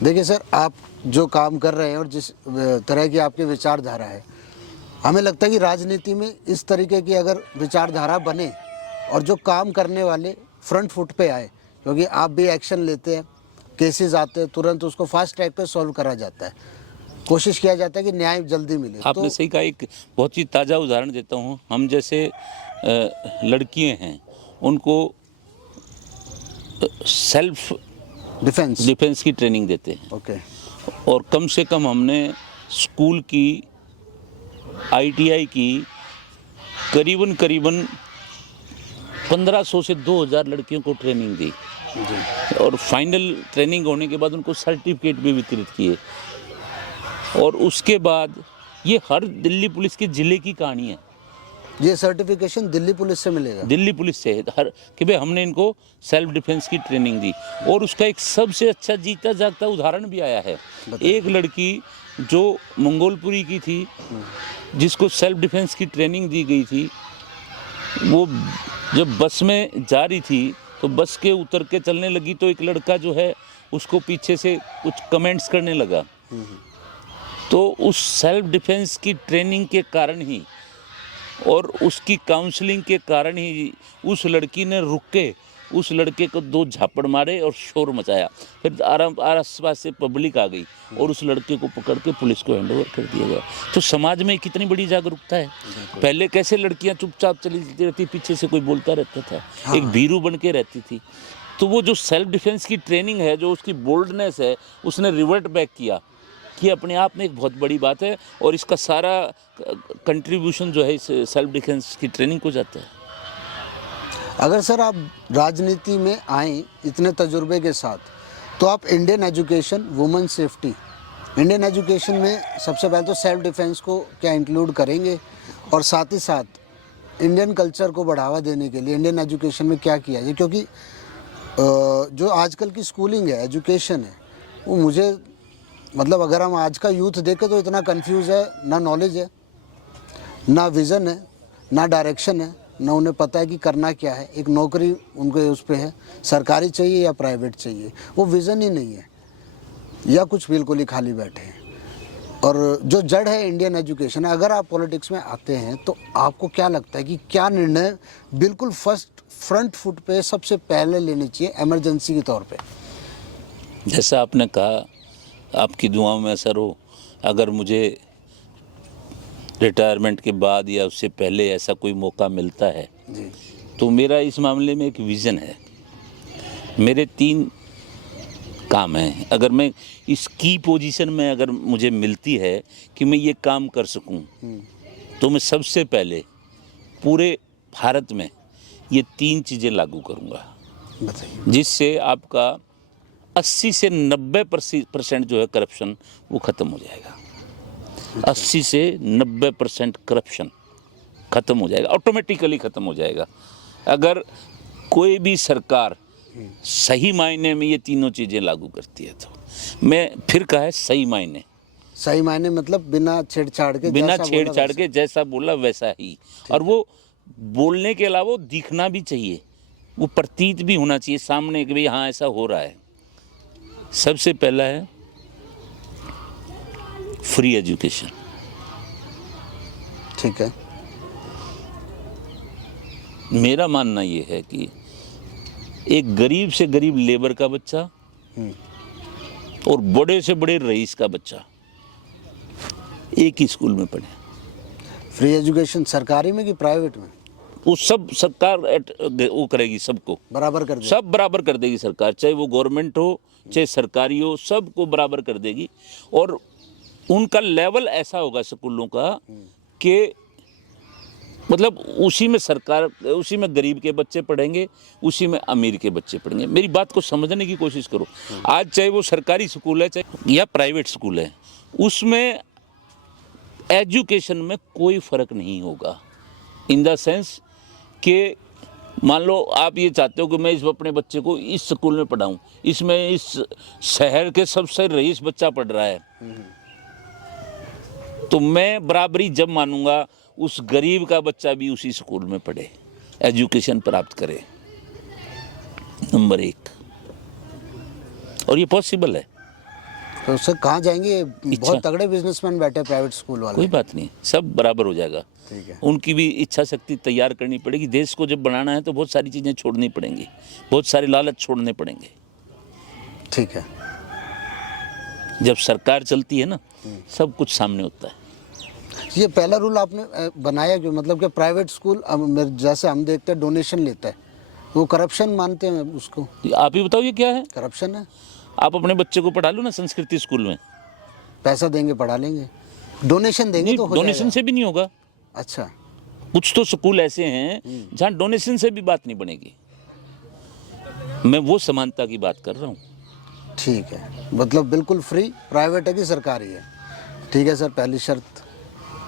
देखिए सर, आप जो काम कर रहे हैं और जिस तरह की आपकी विचारधारा है, हमें लगता है कि राजनीति में इस तरीके की अगर विचारधारा बने और जो काम करने वाले फ्रंट फुट पे आए, क्योंकि आप भी एक्शन लेते हैं, केसेस आते हैं, तुरंत उसको फास्ट ट्रैक पे सॉल्व करा जाता है, कोशिश किया जाता है कि न्याय जल्दी मिले। आपने सही कहा। एक बहुत ही ताज़ा उदाहरण देता हूँ। हम जैसे लड़कियाँ हैं उनको सेल्फ डिफेंस की ट्रेनिंग देते हैं। ओके। और कम से कम हमने स्कूल की, ITI की करीबन 1500 से 2000 लड़कियों को ट्रेनिंग दी और फाइनल ट्रेनिंग होने के बाद उनको सर्टिफिकेट भी वितरित किए। और उसके बाद ये हर दिल्ली पुलिस के ज़िले की कहानी है। ये सर्टिफिकेशन दिल्ली पुलिस से मिलेगा? दिल्ली पुलिस से हर कि भाई हमने इनको सेल्फ डिफेंस की ट्रेनिंग दी। और उसका एक सबसे अच्छा जीता जागता उदाहरण भी आया है। एक लड़की जो मंगोलपुरी की थी, जिसको सेल्फ डिफेंस की ट्रेनिंग दी गई थी, वो जब बस में जा रही थी तो बस के उतर के चलने लगी तो एक लड़का जो है उसको पीछे से कुछ कमेंट्स करने लगा। तो उस सेल्फ डिफेंस की ट्रेनिंग के कारण ही और उसकी काउंसलिंग के कारण ही उस लड़की ने रुक के उस लड़के को 2 झापड़ मारे और शोर मचाया। फिर आस पास से पब्लिक आ गई और उस लड़के को पकड़ के पुलिस को हैंडओवर कर दिया गया। तो समाज में कितनी बड़ी जागरूकता है। पहले कैसे लड़कियां चुपचाप चली रहती, पीछे से कोई बोलता रहता था, एक भीरू बन के रहती थी। तो वो जो सेल्फ डिफेंस की ट्रेनिंग है, जो उसकी बोल्डनेस है, उसने रिवर्ट बैक किया कि अपने आप में एक बहुत बड़ी बात है। और इसका सारा कंट्रीब्यूशन जो है इस सेल्फ डिफेंस की ट्रेनिंग को जाता है। अगर सर आप राजनीति में आए इतने तजुर्बे के साथ, तो आप Indian education, women safety, Indian education में सबसे पहले तो सेल्फ डिफेंस को क्या इंक्लूड करेंगे, और साथ ही साथ इंडियन कल्चर को बढ़ावा देने के लिए इंडियन एजुकेशन में क्या किया जाए? क्योंकि जो आजकल की स्कूलिंग है, एजुकेशन है, वो मुझे मतलब अगर हम आज का यूथ देखें तो इतना कंफ्यूज है, ना नॉलेज है, ना विज़न है, ना डायरेक्शन है, ना उन्हें पता है कि करना क्या है। एक नौकरी उनको उस पे है, सरकारी चाहिए या प्राइवेट चाहिए, वो विज़न ही नहीं है, या कुछ बिल्कुल ही खाली बैठे हैं। और जो जड़ है इंडियन एजुकेशन, अगर आप पॉलिटिक्स में आते हैं तो आपको क्या लगता है कि क्या निर्णय बिल्कुल फ्रंट फुट पे सबसे पहले लेनी चाहिए इमरजेंसी के तौर पे? जैसा आपने कहा, आपकी दुआओं में असर हो। अगर मुझे रिटायरमेंट के बाद या उससे पहले ऐसा कोई मौका मिलता है जी, तो मेरा इस मामले में एक विज़न है। मेरे 3 काम हैं। अगर मैं इस की पोजीशन में अगर मुझे मिलती है कि मैं ये काम कर सकूं, तो मैं सबसे पहले पूरे भारत में ये 3 चीज़ें लागू करूंगा, बताइए। जिससे आपका 80 से 90% जो है करप्शन वो ख़त्म हो जाएगा। 80 से 90% करप्शन ख़त्म हो जाएगा, ऑटोमेटिकली ख़त्म हो जाएगा अगर कोई भी सरकार सही मायने में ये तीनों चीज़ें लागू करती है। तो मैं फिर कहा है सही मायने, सही मायने मतलब बिना छेड़छाड़ के, बिना जैसा बोला छेड़छाड़ वैसा। के जैसा बोला वैसा ही। और वो बोलने के अलावा वो दिखना भी चाहिए, वो प्रतीत भी होना चाहिए सामने कि भाई हाँ ऐसा हो रहा है। सबसे पहला है फ्री एजुकेशन। ठीक है। मेरा मानना ये है कि एक गरीब से गरीब लेबर का बच्चा और बड़े से बड़े रईस का बच्चा एक ही स्कूल में पढ़े। फ्री एजुकेशन सरकारी में कि प्राइवेट में? वो सब सरकार वो करेगी, सबको बराबर कर दे। सब बराबर कर देगी सरकार, चाहे वो गवर्नमेंट हो चाहे सरकारी हो, सबको बराबर कर देगी। और उनका लेवल ऐसा होगा स्कूलों का कि मतलब उसी में सरकार, उसी में गरीब के बच्चे पढ़ेंगे, उसी में अमीर के बच्चे पढ़ेंगे। मेरी बात को समझने की कोशिश करो। आज चाहे वो सरकारी स्कूल है चाहे या प्राइवेट स्कूल है, उसमें एजुकेशन में कोई फ़र्क नहीं होगा। इन द सेंस कि मान लो आप ये चाहते हो कि मैं अपने बच्चे को इस स्कूल में पढ़ाऊँ, इसमें इस शहर के सबसे रईस बच्चा पढ़ रहा है, तो मैं बराबरी जब मानूंगा उस गरीब का बच्चा भी उसी स्कूल में पढ़े, एजुकेशन प्राप्त करे। नंबर 1। और ये पॉसिबल है। तो उससे कहाँ जाएंगे? बहुत तगड़े बिजनेसमैन बैठे प्राइवेट स्कूल वाले। कोई बात नहीं, सब बराबर हो जाएगा। ठीक है। उनकी भी इच्छा शक्ति तैयार करनी पड़ेगी। देश को जब बनाना है तो बहुत सारी चीज़ें छोड़नी पड़ेंगी, बहुत सारे लालच छोड़ने पड़ेंगे। ठीक है। जब सरकार चलती है ना, सब कुछ सामने होता है। ये पहला रूल आपने बनाया क्यों? मतलब कि प्राइवेट स्कूल जैसे हम देखते हैं डोनेशन लेता है, वो करप्शन मानते हैं उसको? आप ही बताओ ये क्या है? करप्शन है। आप अपने बच्चे को पढ़ा लो ना संस्कृति स्कूल में, पैसा देंगे पढ़ा लेंगे, डोनेशन देंगे तो हो डोनेशन जाएगा। से भी नहीं होगा। अच्छा। कुछ तो स्कूल ऐसे हैं जहाँ डोनेशन से भी बात नहीं बनेगी। मैं वो समानता की बात कर रहा हूँ। ठीक है, मतलब बिल्कुल फ्री, प्राइवेट है कि सरकारी है। ठीक है सर, पहली शर्त।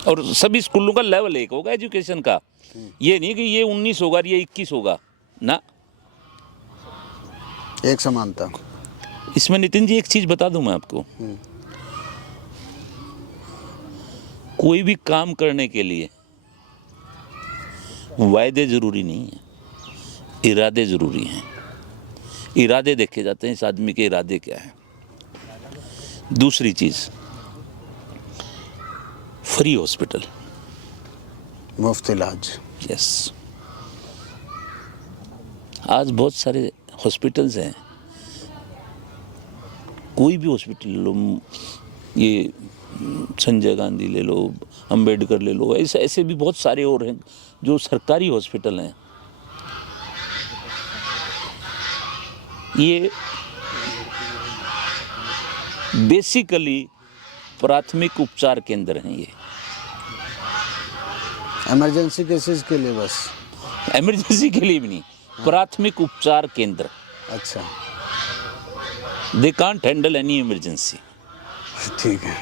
और सभी स्कूलों का लेवल एक होगा एजुकेशन का। ये नहीं कि ये 19 होगा ये 21 होगा ना। एक समानता। इसमें नितिन जी एक चीज बता दूं मैं आपको, कोई भी काम करने के लिए वायदे जरूरी नहीं है, इरादे जरूरी हैं। इरादे देखे जाते हैं इस आदमी के इरादे क्या है। दूसरी चीज, फ्री हॉस्पिटल, मुफ्त इलाज। यस। आज बहुत सारे हॉस्पिटल्स हैं, कोई भी हॉस्पिटल ले लो, ये संजय गांधी ले लो, अंबेडकर ले लो, ऐसे ऐसे भी बहुत सारे और हैं जो सरकारी हॉस्पिटल हैं। ये बेसिकली प्राथमिक उपचार केंद्र हैं। ये इमरजेंसी केसेस के लिए बस? इमरजेंसी के लिए भी नहीं, प्राथमिक उपचार केंद्र। अच्छा, they can't handle any emergency. ठीक है।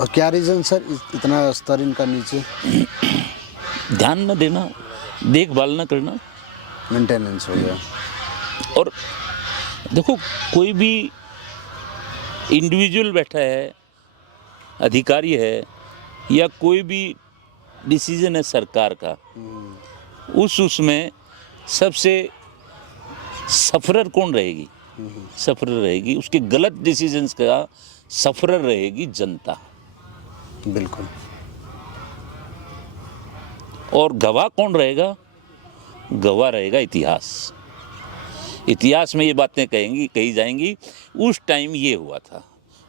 और क्या रीज़न सर इतना स्तर इनका नीचे? ध्यान न देना, देखभाल न करना, मेंटेनेंस हो गया। और देखो कोई भी इंडिविजुअल बैठा है, अधिकारी है, या कोई भी डिसीजन है सरकार का, उसमें सबसे सफरर कौन रहेगी? सफरर रहेगी, उसके गलत डिसीजंस का सफरर रहेगी जनता। बिल्कुल। और गवाह कौन रहेगा? गवाह रहेगा इतिहास। इतिहास में ये बातें कही जाएंगी उस टाइम ये हुआ था।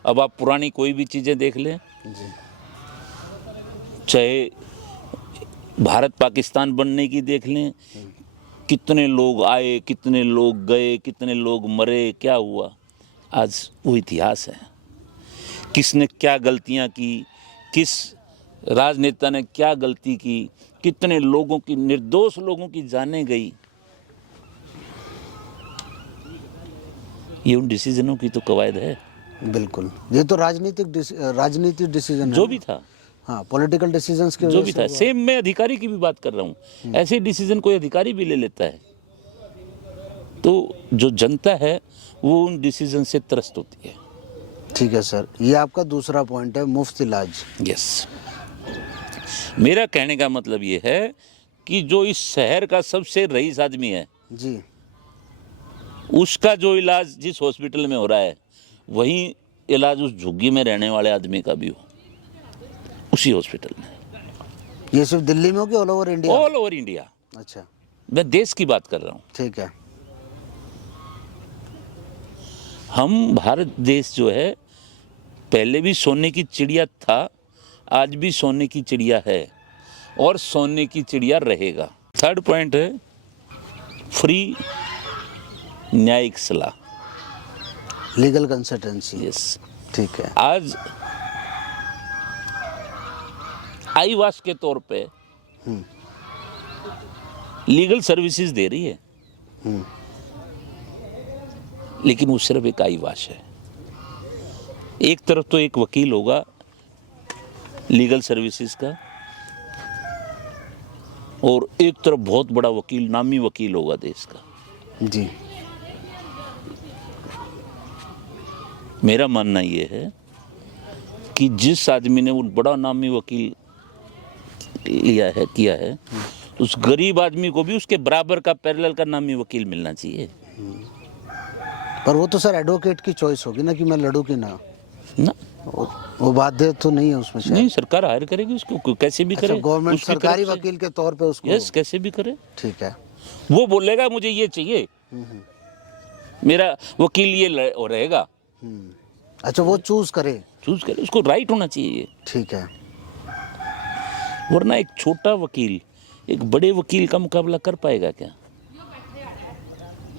अब आप पुरानी कोई भी चीज़ें देख लें जी। चाहे भारत पाकिस्तान बनने की देख लें, कितने लोग आए, कितने लोग गए, कितने लोग मरे, क्या हुआ, आज वो इतिहास है। किसने क्या गलतियां की, किस राजनेता ने क्या गलती की, कितने लोगों की, निर्दोष लोगों की जानें गई, ये उन डिसीजनों की तो कवायद है। बिल्कुल, ये तो राजनीतिक डिसीजन है जो ना? भी था, हाँ, पॉलिटिकल डिसीजंस के जो वजह भी से था, हुआ। सेम मैं अधिकारी की भी बात कर रहा हूँ। ऐसे डिसीजन कोई अधिकारी भी ले लेता है, तो जो जनता है वो उन डिसीजन से त्रस्त होती है। ठीक है सर, ये आपका दूसरा पॉइंट है, मुफ्त इलाज। यस। मेरा कहने का मतलब ये है कि जो इस शहर का सबसे रईस आदमी है, जी। उसका जो इलाज जिस हॉस्पिटल में हो रहा है, वही इलाज उस झुग्गी में रहने वाले आदमी का भी हो, उसी हॉस्पिटल में। ये सिर्फ दिल्ली में हो कि all over India? All over India. अच्छा, मैं देश की बात कर रहा हूँ। ठीक है। हम भारत देश जो है पहले भी सोने की चिड़िया था, आज भी सोने की चिड़िया है, और सोने की चिड़िया रहेगा। थर्ड पॉइंट है फ्री न्यायिक सलाह। Legal consultancy. यस। ठीक है। आज आई वाश के तौर पे लीगल सर्विसेज दे रही है, लेकिन वो सिर्फ एक आई वाश है। एक तरफ तो एक वकील होगा लीगल सर्विसेज का, और एक तरफ बहुत बड़ा वकील, नामी वकील होगा देश का। जी। मेरा मानना ये है कि जिस आदमी ने वो बड़ा नामी वकील लिया है, किया है, उस गरीब आदमी को भी उसके बराबर का पैरेलल का नामी वकील मिलना चाहिए पर वो तो सर एडवोकेट की चॉइस होगी ना, कि मैं लड़ूं कि ना। ना। वो बाध्य तो नहीं है उसमें शायद। नहीं, सरकार हायर करेगी उसको, कैसे भी करे। अच्छा, गवर्नमेंट उसकी सरकारी तरफ से। वकील के तौर पे उसको। यस, कैसे भी करे। ठीक है। वो बोलेगा मुझे ये चाहिए, मेरा वकील ये रहेगा। अच्छा, वो चूज करे। चूज करे, उसको राइट होना चाहिए। ठीक है। वरना एक छोटा वकील एक बड़े वकील का मुकाबला कर पाएगा क्या?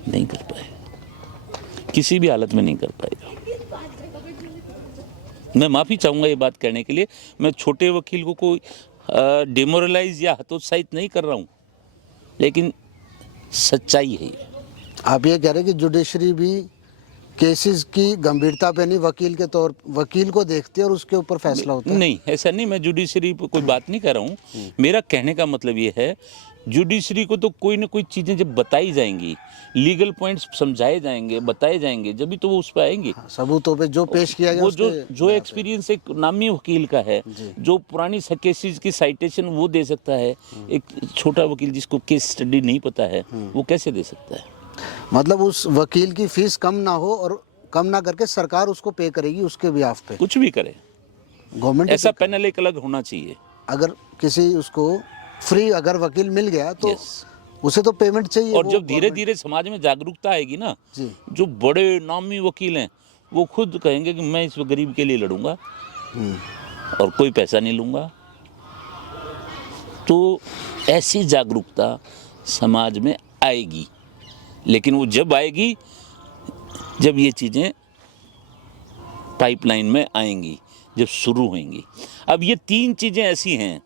नहीं कर पाएगा, किसी भी हालत में नहीं कर पाएगा। मैं माफ़ी चाहूँगा ये बात कहने के लिए। मैं छोटे वकील को कोई डिमोरलाइज या हतोत्साहित नहीं कर रहा हूँ, लेकिन सच्चाई है ये। आप ये कह रहे हैं कि जुडिशरी भी केसेस की गंभीरता पे नहीं, वकील को देखती है और उसके ऊपर फैसला होता है। नहीं, ऐसा नहीं, मैं जुडिशरी पर कोई बात नहीं कर रहा हूँ। मेरा कहने का मतलब ये है, जुडिशरी को तो कोई ना कोई चीज़ें जब बताई जाएंगी, लीगल पॉइंट्स समझाए जाएंगे, बताए जाएंगे, जब भी तो वो उस पर आएंगे। हाँ, सबूतों पे जो पेश किया गया वो उसके जो एक्सपीरियंस एक नामी वकील का है, जो पुरानी केसेस की साइटेशन वो दे सकता है, एक छोटा वकील जिसको केस स्टडी नहीं पता है, वो कैसे दे सकता है? मतलब उस वकील की फीस कम ना हो और कम ना करके सरकार उसको पे करेगी उसके बिहाफ पे, कुछ भी करे, गवर्नमेंट ऐसा पैनल एक अलग होना चाहिए। अगर किसी उसको फ्री अगर वकील मिल गया तो Yes. उसे तो पेमेंट चाहिए। और वो जब धीरे धीरे समाज में जागरूकता आएगी ना, जी। जो बड़े नामी वकील हैं वो खुद कहेंगे कि मैं इस गरीब के लिए लड़ूंगा और कोई पैसा नहीं लूंगा। तो ऐसी जागरूकता समाज में आएगी, लेकिन वो जब आएगी जब ये चीज़ें पाइपलाइन में आएंगी, जब शुरू होंगी। अब ये 3 चीज़ें ऐसी हैं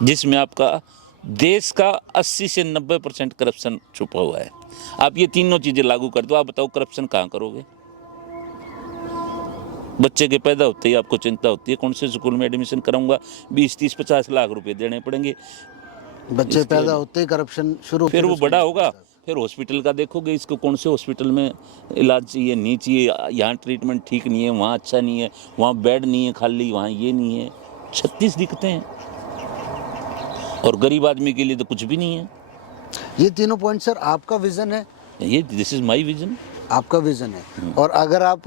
जिसमें आपका देश का 80 से 90% करप्शन छुपा हुआ है। आप ये तीनों चीज़ें लागू कर दो, आप बताओ करप्शन कहाँ करोगे? बच्चे के पैदा होते ही आपको चिंता होती है कौन से स्कूल में एडमिशन कराऊंगा, 20, 30, 50 लाख रुपए देने पड़ेंगे। बच्चे पैदा होते ही करप्शन शुरू, फिर वो बड़ा होगा, फिर हॉस्पिटल का देखोगे, इसको कौन से हॉस्पिटल में इलाज चाहिए, नहीं चाहिए, यहाँ ट्रीटमेंट ठीक नहीं है, वहाँ अच्छा नहीं है, वहाँ बेड नहीं है खाली, वहाँ ये नहीं है, 36 दिक्कतें हैं। और गरीब आदमी के लिए तो कुछ भी नहीं है। ये तीनों पॉइंट सर आपका विजन है? ये दिस इज माय विजन। आपका विजन है। और अगर आप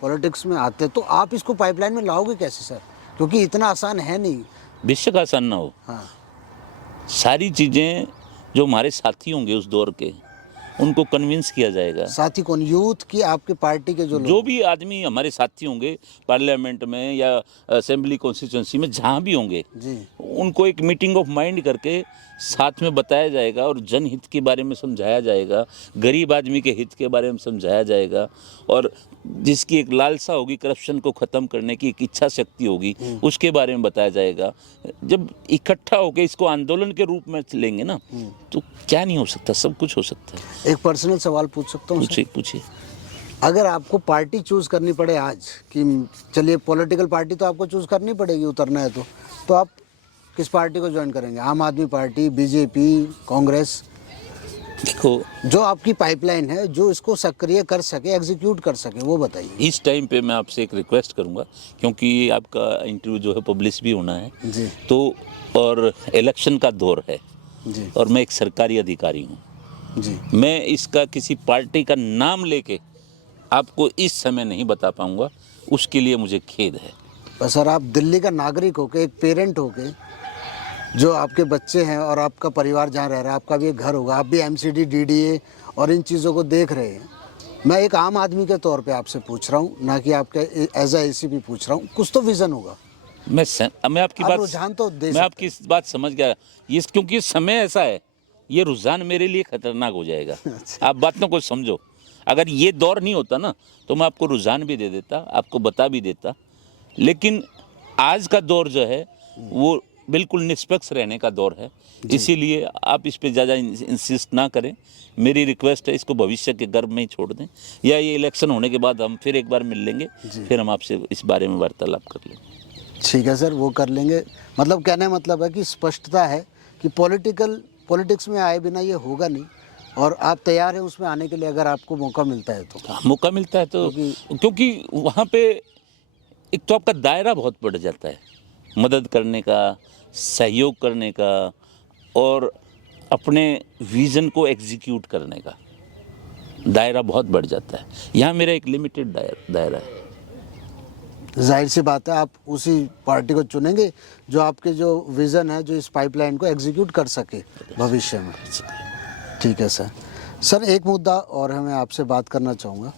पॉलिटिक्स में आते तो आप इसको पाइपलाइन में लाओगे कैसे सर? क्योंकि इतना आसान है नहीं। बेशक आसान ना हो, हाँ, सारी चीज़ें जो हमारे साथी होंगे उस दौर के, उनको कन्विंस किया जाएगा। साथी कौन? यूथ की आपके पार्टी के जो लोग? जो भी आदमी हमारे साथी होंगे पार्लियामेंट में या असेंबली कॉन्स्टिट्यूंसी में जहाँ भी होंगे, जी, उनको एक मीटिंग ऑफ माइंड करके साथ में बताया जाएगा और जनहित के बारे में समझाया जाएगा, गरीब आदमी के हित के बारे में समझाया जाएगा, और जिसकी एक लालसा होगी करप्शन को ख़त्म करने की, एक इच्छा शक्ति होगी, उसके बारे में बताया जाएगा। जब इकट्ठा होकर इसको आंदोलन के रूप में लेंगे ना, तो क्या नहीं हो सकता, सब कुछ हो सकता है। एक पर्सनल सवाल पूछ सकता हूँ सर? पूछिए पूछिए। अगर आपको पार्टी चूज करनी पड़े आज, कि चलिए पॉलिटिकल पार्टी तो आपको चूज करनी पड़ेगी, उतरना है तो आप किस पार्टी को ज्वाइन करेंगे? आम आदमी पार्टी, बीजेपी, कांग्रेस? देखो, जो आपकी पाइपलाइन है, जो इसको सक्रिय कर सके, एग्जीक्यूट कर सके, वो बताइए। इस टाइम पे मैं आपसे एक रिक्वेस्ट करूंगा, क्योंकि आपका इंटरव्यू जो है पब्लिश भी होना है जी तो, और इलेक्शन का दौर है, जी और मैं एक सरकारी अधिकारी हूँ। जी। मैं इसका किसी पार्टी का नाम लेके आपको इस समय नहीं बता पाऊंगा, उसके लिए मुझे खेद है। पर सर आप दिल्ली का नागरिक होके, एक पेरेंट होके, जो आपके बच्चे हैं और आपका परिवार जहाँ रह रहा है, आपका भी एक घर होगा, आप भी एमसीडी, डीडीए और इन चीज़ों को देख रहे हैं। मैं एक आम आदमी के तौर पे आपसे पूछ रहा हूँ, ना कि आपके एज ए एसीपी पूछ रहा हूँ। कुछ तो विज़न होगा। मैं आपकी आप बात रुझान तो दे मैं सकते आपकी इस बात समझ गया, ये क्योंकि समय ऐसा है, ये रुझान मेरे लिए खतरनाक हो जाएगा। आप बातों को समझो, अगर ये दौर नहीं होता ना तो मैं आपको रुझान भी दे देता, आपको बता भी देता, लेकिन आज का दौर जो है वो बिल्कुल निष्पक्ष रहने का दौर है, इसीलिए आप इस पे ज़्यादा इंसिस्ट ना करें। मेरी रिक्वेस्ट है, इसको भविष्य के गर्भ में ही छोड़ दें, या ये इलेक्शन होने के बाद हम फिर एक बार मिल लेंगे, फिर हम आपसे इस बारे में वार्तालाप कर लेंगे। ठीक है सर, वो कर लेंगे। मतलब कहने का मतलब है कि स्पष्टता है कि पॉलिटिक्स में आए बिना ये होगा नहीं, और आप तैयार हैं उसमें आने के लिए अगर आपको मौका मिलता है तो? मौका मिलता है तो, क्योंकि वहाँ पे एक तो आपका दायरा बहुत बढ़ जाता है, मदद करने का, सहयोग करने का, और अपने विज़न को एग्जीक्यूट करने का दायरा बहुत बढ़ जाता है। यहाँ मेरा एक लिमिटेड दायरा है। जाहिर सी बात है, आप उसी पार्टी को चुनेंगे जो आपके जो विज़न है, जो इस पाइपलाइन को एग्जीक्यूट कर सके भविष्य में। ठीक है सर। सर एक मुद्दा और है, मैं आपसे बात करना चाहूँगा।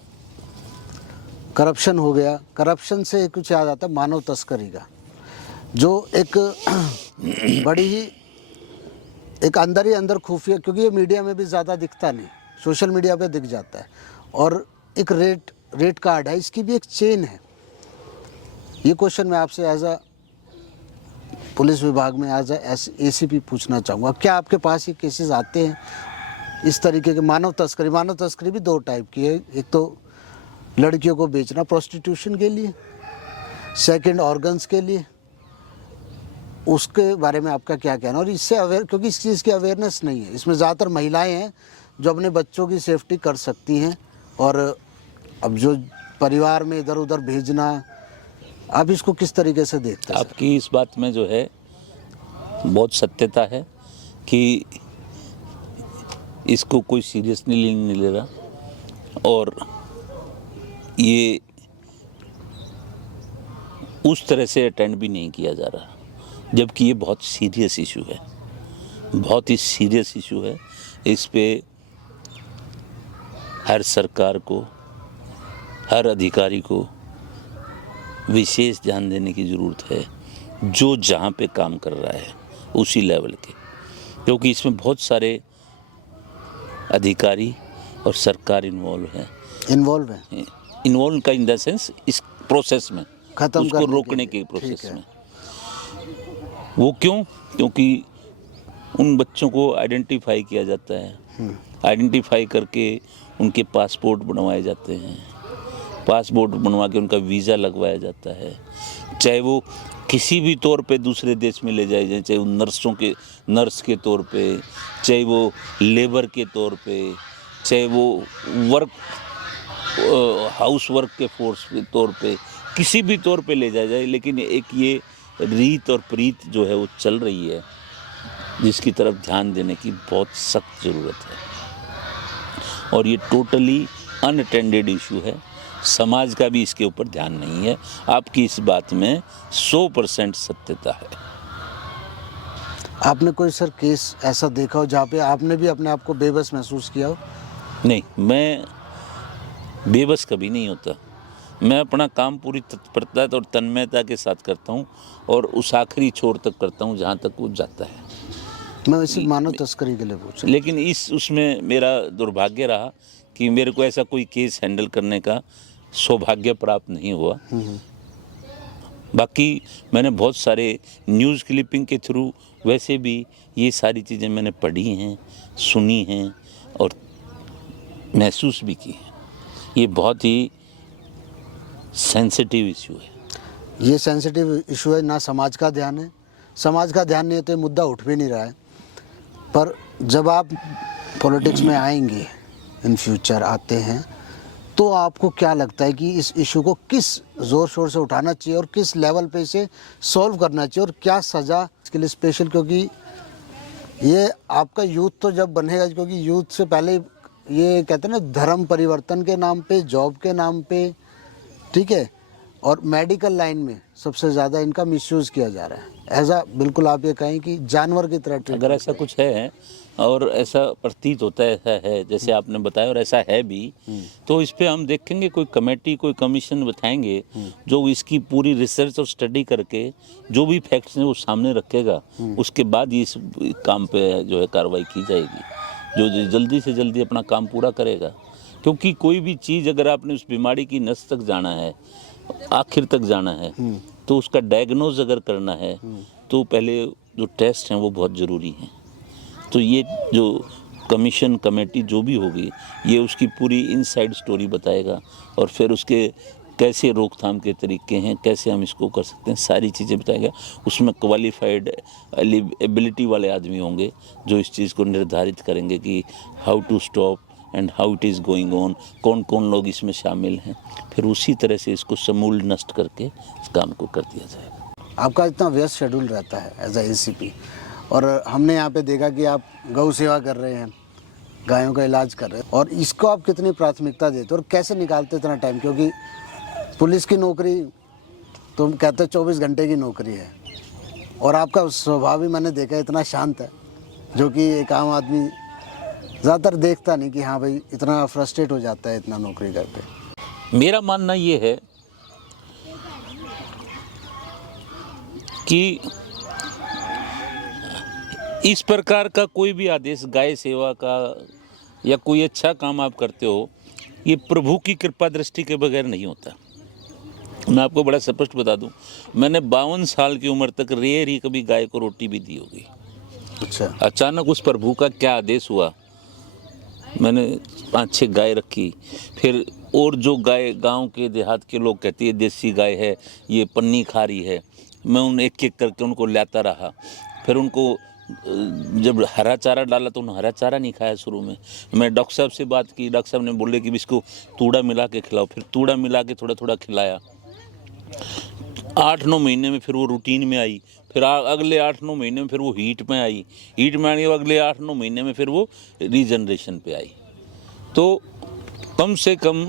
करप्शन हो गया, करप्शन से कुछ याद आता है मानव तस्करी का, जो एक बड़ी ही एक अंदर ही अंदर खुफिया, क्योंकि ये मीडिया में भी ज़्यादा दिखता नहीं, सोशल मीडिया पे दिख जाता है, और एक रेट कार्ड है, इसकी भी एक चेन है। ये क्वेश्चन मैं आपसे एज अ पुलिस विभाग में एज अ ACP पूछना चाहूँगा, क्या आपके पास ये केसेस आते हैं इस तरीके के? मानव तस्करी भी दो टाइप की है, एक तो लड़कियों को बेचना प्रोस्टिट्यूशन के लिए, सेकंड ऑर्गन्स के लिए, उसके बारे में आपका क्या कहना? और इससे अवेयर, क्योंकि इस चीज़ की अवेयरनेस नहीं है, इसमें ज़्यादातर महिलाएं हैं जो अपने बच्चों की सेफ्टी कर सकती हैं, और अब जो परिवार में इधर उधर भेजना, आप इसको किस तरीके से देखते हैं? आपकी इस बात में जो है बहुत सत्यता है कि इसको कोई सीरियसली नहीं ले रहा, और ये उस तरह से अटेंड भी नहीं किया जा रहा, जबकि ये बहुत सीरियस इशू है, बहुत ही सीरियस इशू है। इस पे हर सरकार को, हर अधिकारी को विशेष ध्यान देने की ज़रूरत है, जो जहाँ पे काम कर रहा है उसी लेवल के, क्योंकि इसमें बहुत सारे अधिकारी और सरकार इन्वॉल्व है इन्वॉल्व का इन द सेंस इस प्रोसेस में, खत्म उसको करने रोकने के के प्रोसेस ठीक है। में। वो क्यों? क्योंकि उन बच्चों को आइडेंटिफाई किया जाता है, आइडेंटिफाई करके उनके पासपोर्ट बनवाए जाते हैं, पासपोर्ट बनवा के उनका वीज़ा लगवाया जाता है, चाहे वो किसी भी तौर पे दूसरे देश में ले जाए जाए, चाहे वो नर्स के तौर पे, चाहे वो लेबर के तौर पे, चाहे वो हाउस वर्क के फोर्स के तौर पे, किसी भी तौर पे ले जाया जाए, लेकिन एक ये रीत और प्रीत जो है वो चल रही है, जिसकी तरफ ध्यान देने की बहुत सख्त ज़रूरत है, और ये टोटली अनअटेंडेड इशू है। समाज का भी इसके ऊपर ध्यान नहीं है। आपकी इस बात में 100% सत्यता है। आपने कोई सर केस ऐसा देखा हो जहाँ पे आपने भी अपने आप को बेबस महसूस किया हो? नहीं, मैं बेबस कभी नहीं होता। मैं अपना काम पूरी तत्परता और तन्मयता के साथ करता हूँ, और उस आखिरी छोर तक करता हूँ जहाँ तक वो जाता है। मैं वैसे मानव तस्करी के लिए पूछ रहा हूँ। लेकिन उसमें मेरा दुर्भाग्य रहा कि मेरे को ऐसा कोई केस हैंडल करने का सौभाग्य प्राप्त नहीं हुआ। बाकी मैंने बहुत सारे न्यूज़ क्लिपिंग के थ्रू वैसे भी ये सारी चीज़ें मैंने पढ़ी हैं, सुनी हैं और महसूस भी की हैं। ये बहुत ही सेंसिटिव इशू है। ये सेंसिटिव इशू है, ना समाज का ध्यान है, समाज का ध्यान नहीं है तो ये मुद्दा उठ भी नहीं रहा है। पर जब आप पॉलिटिक्स में आएंगे, इन फ्यूचर आते हैं, तो आपको क्या लगता है कि इस इशू को किस ज़ोर शोर से उठाना चाहिए और किस लेवल पे इसे सॉल्व करना चाहिए, और क्या सज़ा इसके लिए स्पेशल? क्योंकि ये आपका यूथ तो जब बनेगा, क्योंकि यूथ से पहले ये कहते हैं ना, धर्म परिवर्तन के नाम पे, जॉब के नाम पे, ठीक है, और मेडिकल लाइन में सबसे ज़्यादा इनका मिसयूज़ किया जा रहा है। ऐसा बिल्कुल आप ये कहें कि जानवर की तरह ट्रीट। अगर ऐसा कुछ है और ऐसा प्रतीत होता है, ऐसा है जैसे आपने बताया और ऐसा है भी, तो इस पे हम देखेंगे, कोई कमेटी, कोई कमीशन बताएंगे जो इसकी पूरी रिसर्च और स्टडी करके जो भी फैक्ट्स हैं वो सामने रखेगा। उसके बाद ये इस काम पे जो है कार्रवाई की जाएगी, जो जल्दी से जल्दी अपना काम पूरा करेगा। क्योंकि कोई भी चीज़ अगर आपने उस बीमारी की नस तक जाना है, आखिर तक जाना है, तो उसका डायग्नोज अगर करना है तो पहले जो टेस्ट हैं वो बहुत ज़रूरी हैं। तो ये जो कमीशन, कमेटी जो भी होगी, ये उसकी पूरी इनसाइड स्टोरी बताएगा, और फिर उसके कैसे रोकथाम के तरीके हैं, कैसे हम इसको कर सकते हैं, सारी चीज़ें बताएगा। उसमें क्वालिफाइड एबिलिटी वाले आदमी होंगे जो इस चीज़ को निर्धारित करेंगे कि how to stop and how it is going on, कौन कौन लोग इसमें शामिल हैं। फिर उसी तरह से इसको समूल नष्ट करके इस काम को कर दिया जाएगा। आपका इतना व्यस्त शेड्यूल रहता है एज ए ACP, और हमने यहाँ पे देखा कि आप गौ सेवा कर रहे हैं, गायों का इलाज कर रहे हैं, और इसको आप कितनी प्राथमिकता देते हो और कैसे निकालते इतना टाइम? क्योंकि पुलिस की नौकरी तो कहते 24 घंटे की नौकरी है, और आपका स्वभाव भी मैंने देखा इतना शांत है, जो कि एक आम आदमी ज़्यादातर देखता नहीं कि हाँ भाई इतना फ्रस्ट्रेट हो जाता है इतना नौकरी करके। मेरा मानना ये है कि इस प्रकार का कोई भी आदेश, गाय सेवा का या कोई अच्छा काम आप करते हो, ये प्रभु की कृपा दृष्टि के बगैर नहीं होता। मैं आपको बड़ा स्पष्ट बता दूं, मैंने 52 साल की उम्र तक रेयर ही कभी गाय को रोटी भी दी होगी। अच्छा। अचानक उस प्रभु का क्या आदेश हुआ, मैंने 5-6 गाय रखी। फिर और जो गाय गांव के देहात के लोग कहती है देसी गाय है, ये पन्नी खा रही है, मैं उन एक एक करके उनको लाता रहा। फिर उनको जब हरा चारा डाला तो उन्होंने हरा चारा नहीं खाया शुरू में। मैं डॉक्टर साहब से बात की, डॉक्टर साहब ने बोले कि इसको तूड़ा मिला के खिलाओ। फिर तूड़ा मिला के थोड़ा थोड़ा खिलाया। 8-9 महीने में फिर वो रूटीन में आई। फिर अगले 8-9 महीने में फिर वो हीट में आई। हीट में आने के अगले 8-9 महीने में फिर वो रीजनरेशन पे आई। तो कम से कम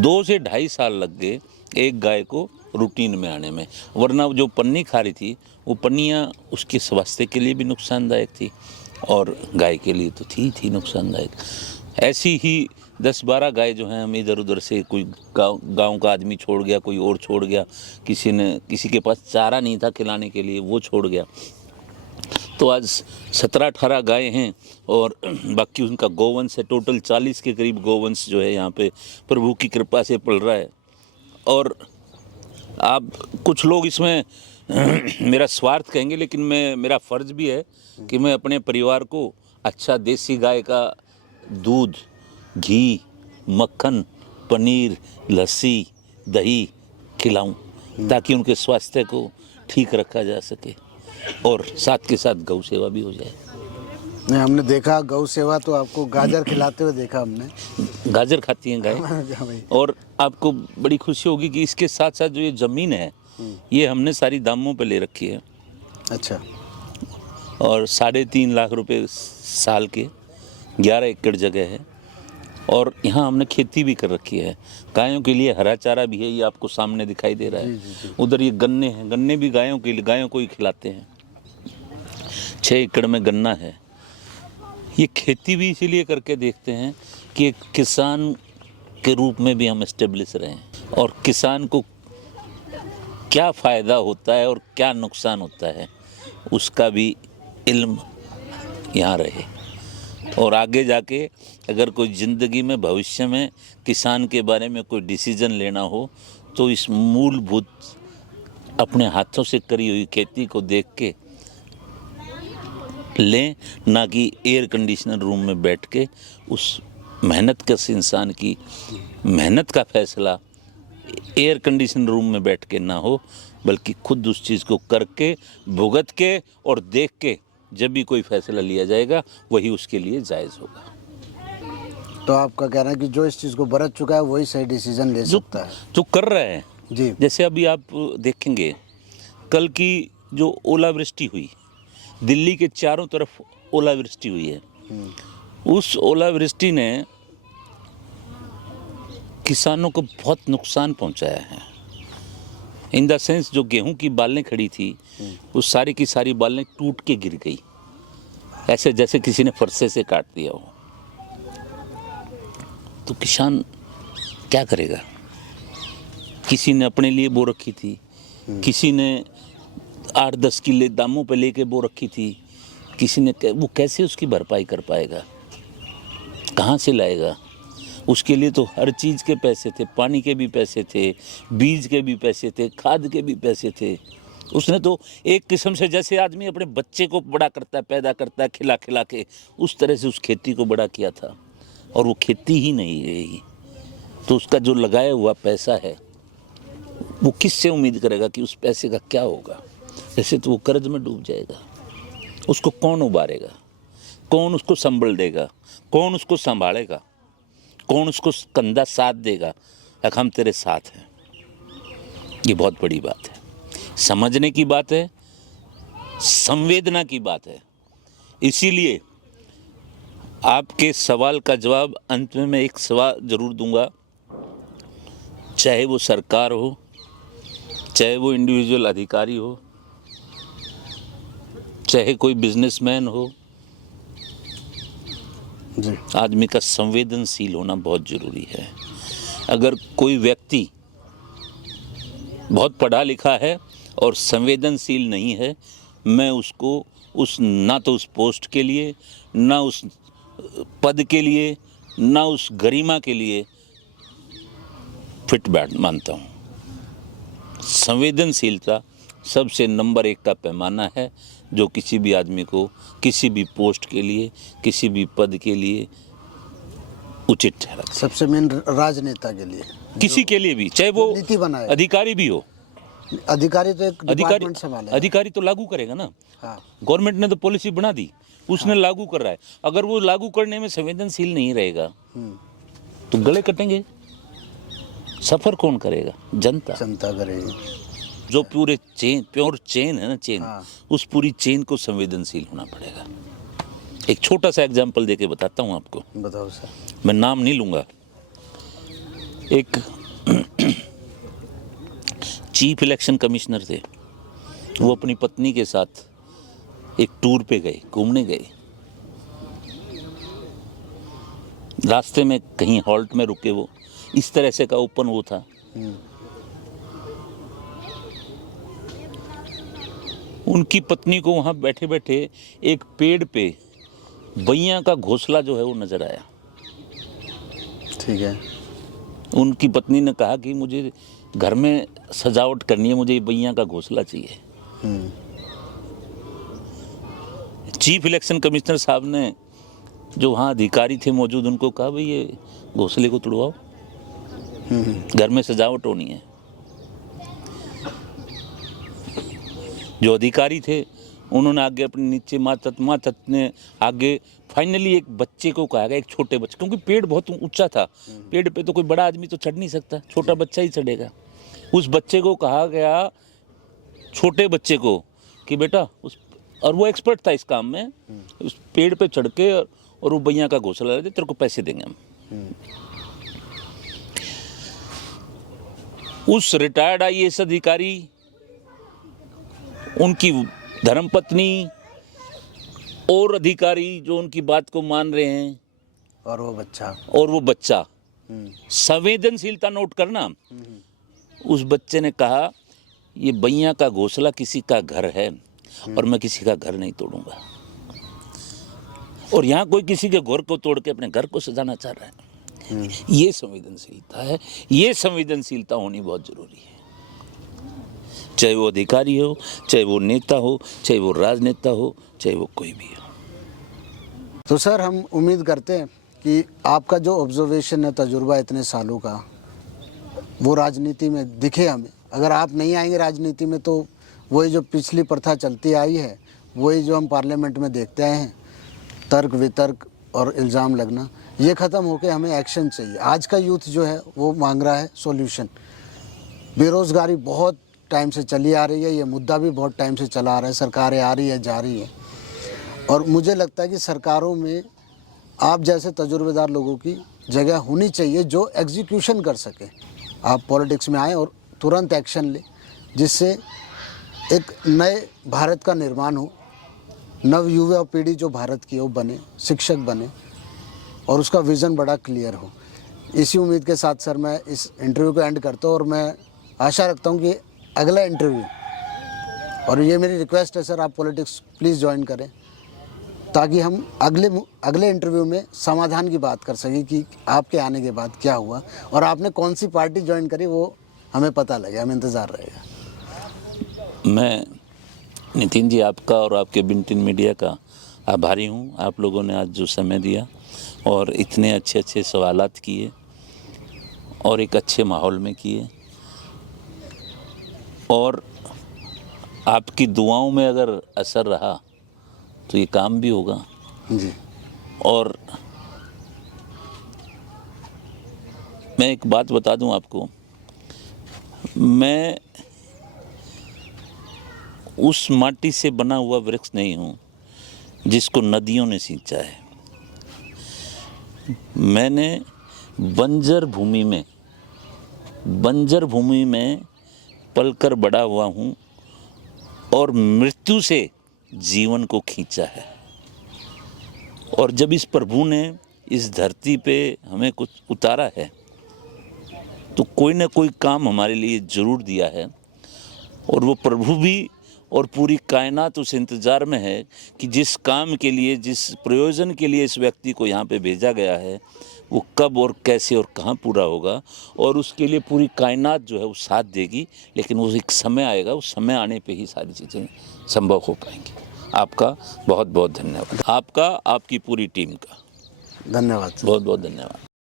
2 से 2.5 साल लग गए एक गाय को रूटीन में आने में। वरना जो पन्नी खा रही थी वो पन्नियाँ उसके स्वास्थ्य के लिए भी नुकसानदायक थी और गाय के लिए तो थी नुकसानदायक। ऐसी ही 10-12 गाय जो हैं हम इधर उधर से, कोई गांव का आदमी छोड़ गया, कोई और छोड़ गया, किसी के पास चारा नहीं था खिलाने के लिए, वो छोड़ गया। तो आज 17-18 गाय हैं और बाकी उनका गोवंश है। टोटल 40 के करीब गोवंश जो है यहाँ पे प्रभु की कृपा से पल रहा है। और आप कुछ लोग इसमें मेरा स्वार्थ कहेंगे, लेकिन मेरा फ़र्ज़ भी है कि मैं अपने परिवार को अच्छा देसी गाय का दूध, घी, मक्खन, पनीर, लस्सी, दही खिलाऊं ताकि उनके स्वास्थ्य को ठीक रखा जा सके और साथ के साथ गौ सेवा भी हो जाए। नहीं, हमने देखा गौ सेवा तो आपको गाजर खिलाते हुए देखा हमने। गाजर खाती हैं गाय। और आपको बड़ी खुशी होगी कि इसके साथ साथ जो ये ज़मीन है ये हमने सारी दामों पे ले रखी है। अच्छा। और 3.5 लाख रुपए साल के, 11 एकड़ जगह है और यहाँ हमने खेती भी कर रखी है। गायों के लिए हरा चारा भी है, ये आपको सामने दिखाई दे रहा है। जी। उधर ये गन्ने हैं, गन्ने भी गायों को ही खिलाते हैं। 6 एकड़ में गन्ना है। ये खेती भी इसीलिए करके देखते हैं कि एक किसान के रूप में भी हम एस्टेब्लिश रहें और किसान को क्या फ़ायदा होता है और क्या नुकसान होता है उसका भी इल्म यहाँ रहे। और आगे जाके अगर कोई ज़िंदगी में भविष्य में किसान के बारे में कोई डिसीज़न लेना हो तो इस मूलभूत अपने हाथों से करी हुई खेती को देख के लें, ना कि एयर कंडीशनर रूम में बैठ के उस मेहनतकश इंसान की मेहनत का फैसला एयर कंडीशनर रूम में बैठ के ना हो, बल्कि खुद उस चीज़ को करके, भुगत के और देख के जब भी कोई फैसला लिया जाएगा वही उसके लिए जायज़ होगा। तो आपका कहना है कि जो इस चीज़ को बरत चुका है वही सही डिसीजन ले सकता है, जो कर रहा है। जी। जैसे अभी आप देखेंगे कल की जो ओलावृष्टि हुई, दिल्ली के चारों तरफ ओलावृष्टि हुई है। उस ओलावृष्टि ने किसानों को बहुत नुकसान पहुंचाया है। इन द सेंस जो गेहूं की बालें खड़ी थी वो सारी की सारी बालें टूट के गिर गई, ऐसे जैसे किसी ने फरसे से काट दिया हो। तो किसान क्या करेगा? किसी ने अपने लिए बो रखी थी, किसी ने 8-10 किले दामों पे लेके बो रखी थी, किसी ने वो कैसे उसकी भरपाई कर पाएगा? कहाँ से लाएगा? उसके लिए तो हर चीज़ के पैसे थे, पानी के भी पैसे थे, बीज के भी पैसे थे, खाद के भी पैसे थे। उसने तो एक किस्म से जैसे आदमी अपने बच्चे को बड़ा करता है, पैदा करता है खिला खिला के, उस तरह से उस खेती को बड़ा किया था और वो खेती ही नहीं रही। तो उसका जो लगाया हुआ पैसा है वो किससे उम्मीद करेगा कि उस पैसे का क्या होगा? ऐसे तो वो कर्ज में डूब जाएगा। उसको कौन उबारेगा? कौन उसको संभल देगा? कौन उसको संभालेगा? कौन उसको कंधा साथ देगा? हम तेरे साथ हैं। ये बहुत बड़ी बात है, समझने की बात है, संवेदना की बात है। इसीलिए आपके सवाल का जवाब अंत में मैं एक सवाल जरूर दूंगा, चाहे वो सरकार हो, चाहे वो इंडिविजुअल अधिकारी हो, चाहे कोई बिजनेसमैन हो, जी। आदमी का संवेदनशील होना बहुत ज़रूरी है। अगर कोई व्यक्ति बहुत पढ़ा लिखा है और संवेदनशील नहीं है, मैं उसको ना तो उस पोस्ट के लिए, ना उस पद के लिए, ना उस गरिमा के लिए फिट बैठ मानता हूँ। संवेदनशीलता सबसे नंबर 1 का पैमाना है जो किसी भी आदमी को किसी भी पोस्ट के लिए, किसी भी पद के लिए उचित ठहराता है। सबसे मेन राजनेता के लिए, किसी के लिए भी, चाहे वो नीति बनाए। अधिकारी भी हो। अधिकारी तो एक डिपार्टमेंट संभाले। अधिकारी तो लागू करेगा ना। हाँ। गवर्नमेंट ने तो पॉलिसी बना दी, उसने लागू कर रहा है। अगर वो लागू करने में संवेदनशील नहीं रहेगा तो गले कटेंगे। सफर कौन करेगा? जनता। जनता करेगी। जो पूरे प्योर चेन है ना, चेन, हाँ। उस पूरी चेन को संवेदनशील होना पड़ेगा। एक छोटा सा एग्जाम्पल देके बताता हूँ आपको। बताओ सर। मैं नाम नहीं लूंगा। एक चीफ इलेक्शन कमिश्नर थे, वो अपनी पत्नी के साथ एक टूर पे गए, घूमने गए। रास्ते में कहीं हॉल्ट में रुके, वो इस तरह से का ओपन वो था। उनकी पत्नी को वहां बैठे बैठे एक पेड़ पे बैया का घोंसला जो है वो नजर आया। ठीक है। उनकी पत्नी ने कहा कि मुझे घर में सजावट करनी है, मुझे ये बैया का घोंसला चाहिए। चीफ इलेक्शन कमिश्नर साहब ने, जो वहाँ अधिकारी थे मौजूद, उनको कहा भाई ये घोंसले को तुड़वाओ, घर में सजावट होनी है। जो अधिकारी थे उन्होंने आगे अपने नीचे मातहत ने आगे फाइनली एक बच्चे को कहा गया, एक छोटे बच्चे, क्योंकि पेड़ बहुत ऊंचा था, पेड़ पे तो कोई बड़ा आदमी तो चढ़ नहीं सकता, छोटा बच्चा ही चढ़ेगा। उस बच्चे को कहा गया, छोटे बच्चे को, कि बेटा उस, और वो एक्सपर्ट था इस काम में, उस पेड़ पे चढ़ के और वो बैया का घोंसला लेते, तेरे को पैसे देंगे हम। उस रिटायर्ड IAS अधिकारी, उनकी धर्मपत्नी और अधिकारी जो उनकी बात को मान रहे हैं, और वो बच्चा संवेदनशीलता नोट करना। उस बच्चे ने कहा ये बैया का घोंसला किसी का घर है और मैं किसी का घर नहीं तोड़ूंगा, और यहाँ कोई किसी के घर को तोड़ के अपने घर को सजाना चाह रहा है। ये संवेदनशीलता है। ये संवेदनशीलता होनी बहुत जरूरी है, चाहे वो अधिकारी हो, चाहे वो नेता हो, चाहे वो राजनेता हो, चाहे वो कोई भी हो। तो सर हम उम्मीद करते हैं कि आपका जो ऑब्जर्वेशन है, तजुर्बा इतने सालों का, वो राजनीति में दिखे हमें। अगर आप नहीं आएंगे राजनीति में तो वही जो पिछली प्रथा चलती आई है, वही जो हम पार्लियामेंट में देखते आए हैं, तर्क वितर्क और इल्ज़ाम लगना, ये ख़त्म होकर हमें एक्शन चाहिए। आज का यूथ जो है वो मांग रहा है सॉल्यूशन। बेरोज़गारी बहुत टाइम से चली आ रही है, ये मुद्दा भी बहुत टाइम से चला आ रहा है, सरकारें आ रही है जा रही है, और मुझे लगता है कि सरकारों में आप जैसे तजुर्बेदार लोगों की जगह होनी चाहिए जो एग्जीक्यूशन कर सके। आप पॉलिटिक्स में आए और तुरंत एक्शन ले, जिससे एक नए भारत का निर्माण हो, नव युवा पीढ़ी जो भारत की हो बने, शिक्षक बने और उसका विज़न बड़ा क्लियर हो। इसी उम्मीद के साथ सर मैं इस इंटरव्यू को एंड करता हूँ, और मैं आशा रखता हूँ कि अगला इंटरव्यू, और ये मेरी रिक्वेस्ट है सर, आप पॉलिटिक्स प्लीज़ ज्वाइन करें ताकि हम अगले इंटरव्यू में समाधान की बात कर सकें कि आपके आने के बाद क्या हुआ और आपने कौन सी पार्टी ज्वाइन करी, वो हमें पता लगे, हमें इंतज़ार रहेगा। मैं नितिन जी आपका और आपके बिंटिन मीडिया का आभारी हूँ। आप लोगों ने आज जो समय दिया और इतने अच्छे अच्छे सवालात किए और एक अच्छे माहौल में किए, और आपकी दुआओं में अगर असर रहा तो ये काम भी होगा जी। और मैं एक बात बता दूं आपको, मैं उस माटी से बना हुआ वृक्ष नहीं हूं जिसको नदियों ने सींचा है। मैंने बंजर भूमि में पलकर बड़ा हुआ हूं और मृत्यु से जीवन को खींचा है। और जब इस प्रभु ने इस धरती पे हमें कुछ उतारा है तो कोई ना कोई काम हमारे लिए ज़रूर दिया है, और वो प्रभु भी और पूरी कायनात उस इंतज़ार में है कि जिस काम के लिए, जिस प्रयोजन के लिए इस व्यक्ति को यहाँ पे भेजा गया है, वो कब और कैसे और कहाँ पूरा होगा, और उसके लिए पूरी कायनात जो है वो साथ देगी। लेकिन वो एक समय आएगा, उस समय आने पे ही सारी चीज़ें संभव हो पाएंगी। आपका बहुत बहुत धन्यवाद, आपका, आपकी पूरी टीम का धन्यवाद सर। बहुत बहुत धन्यवाद।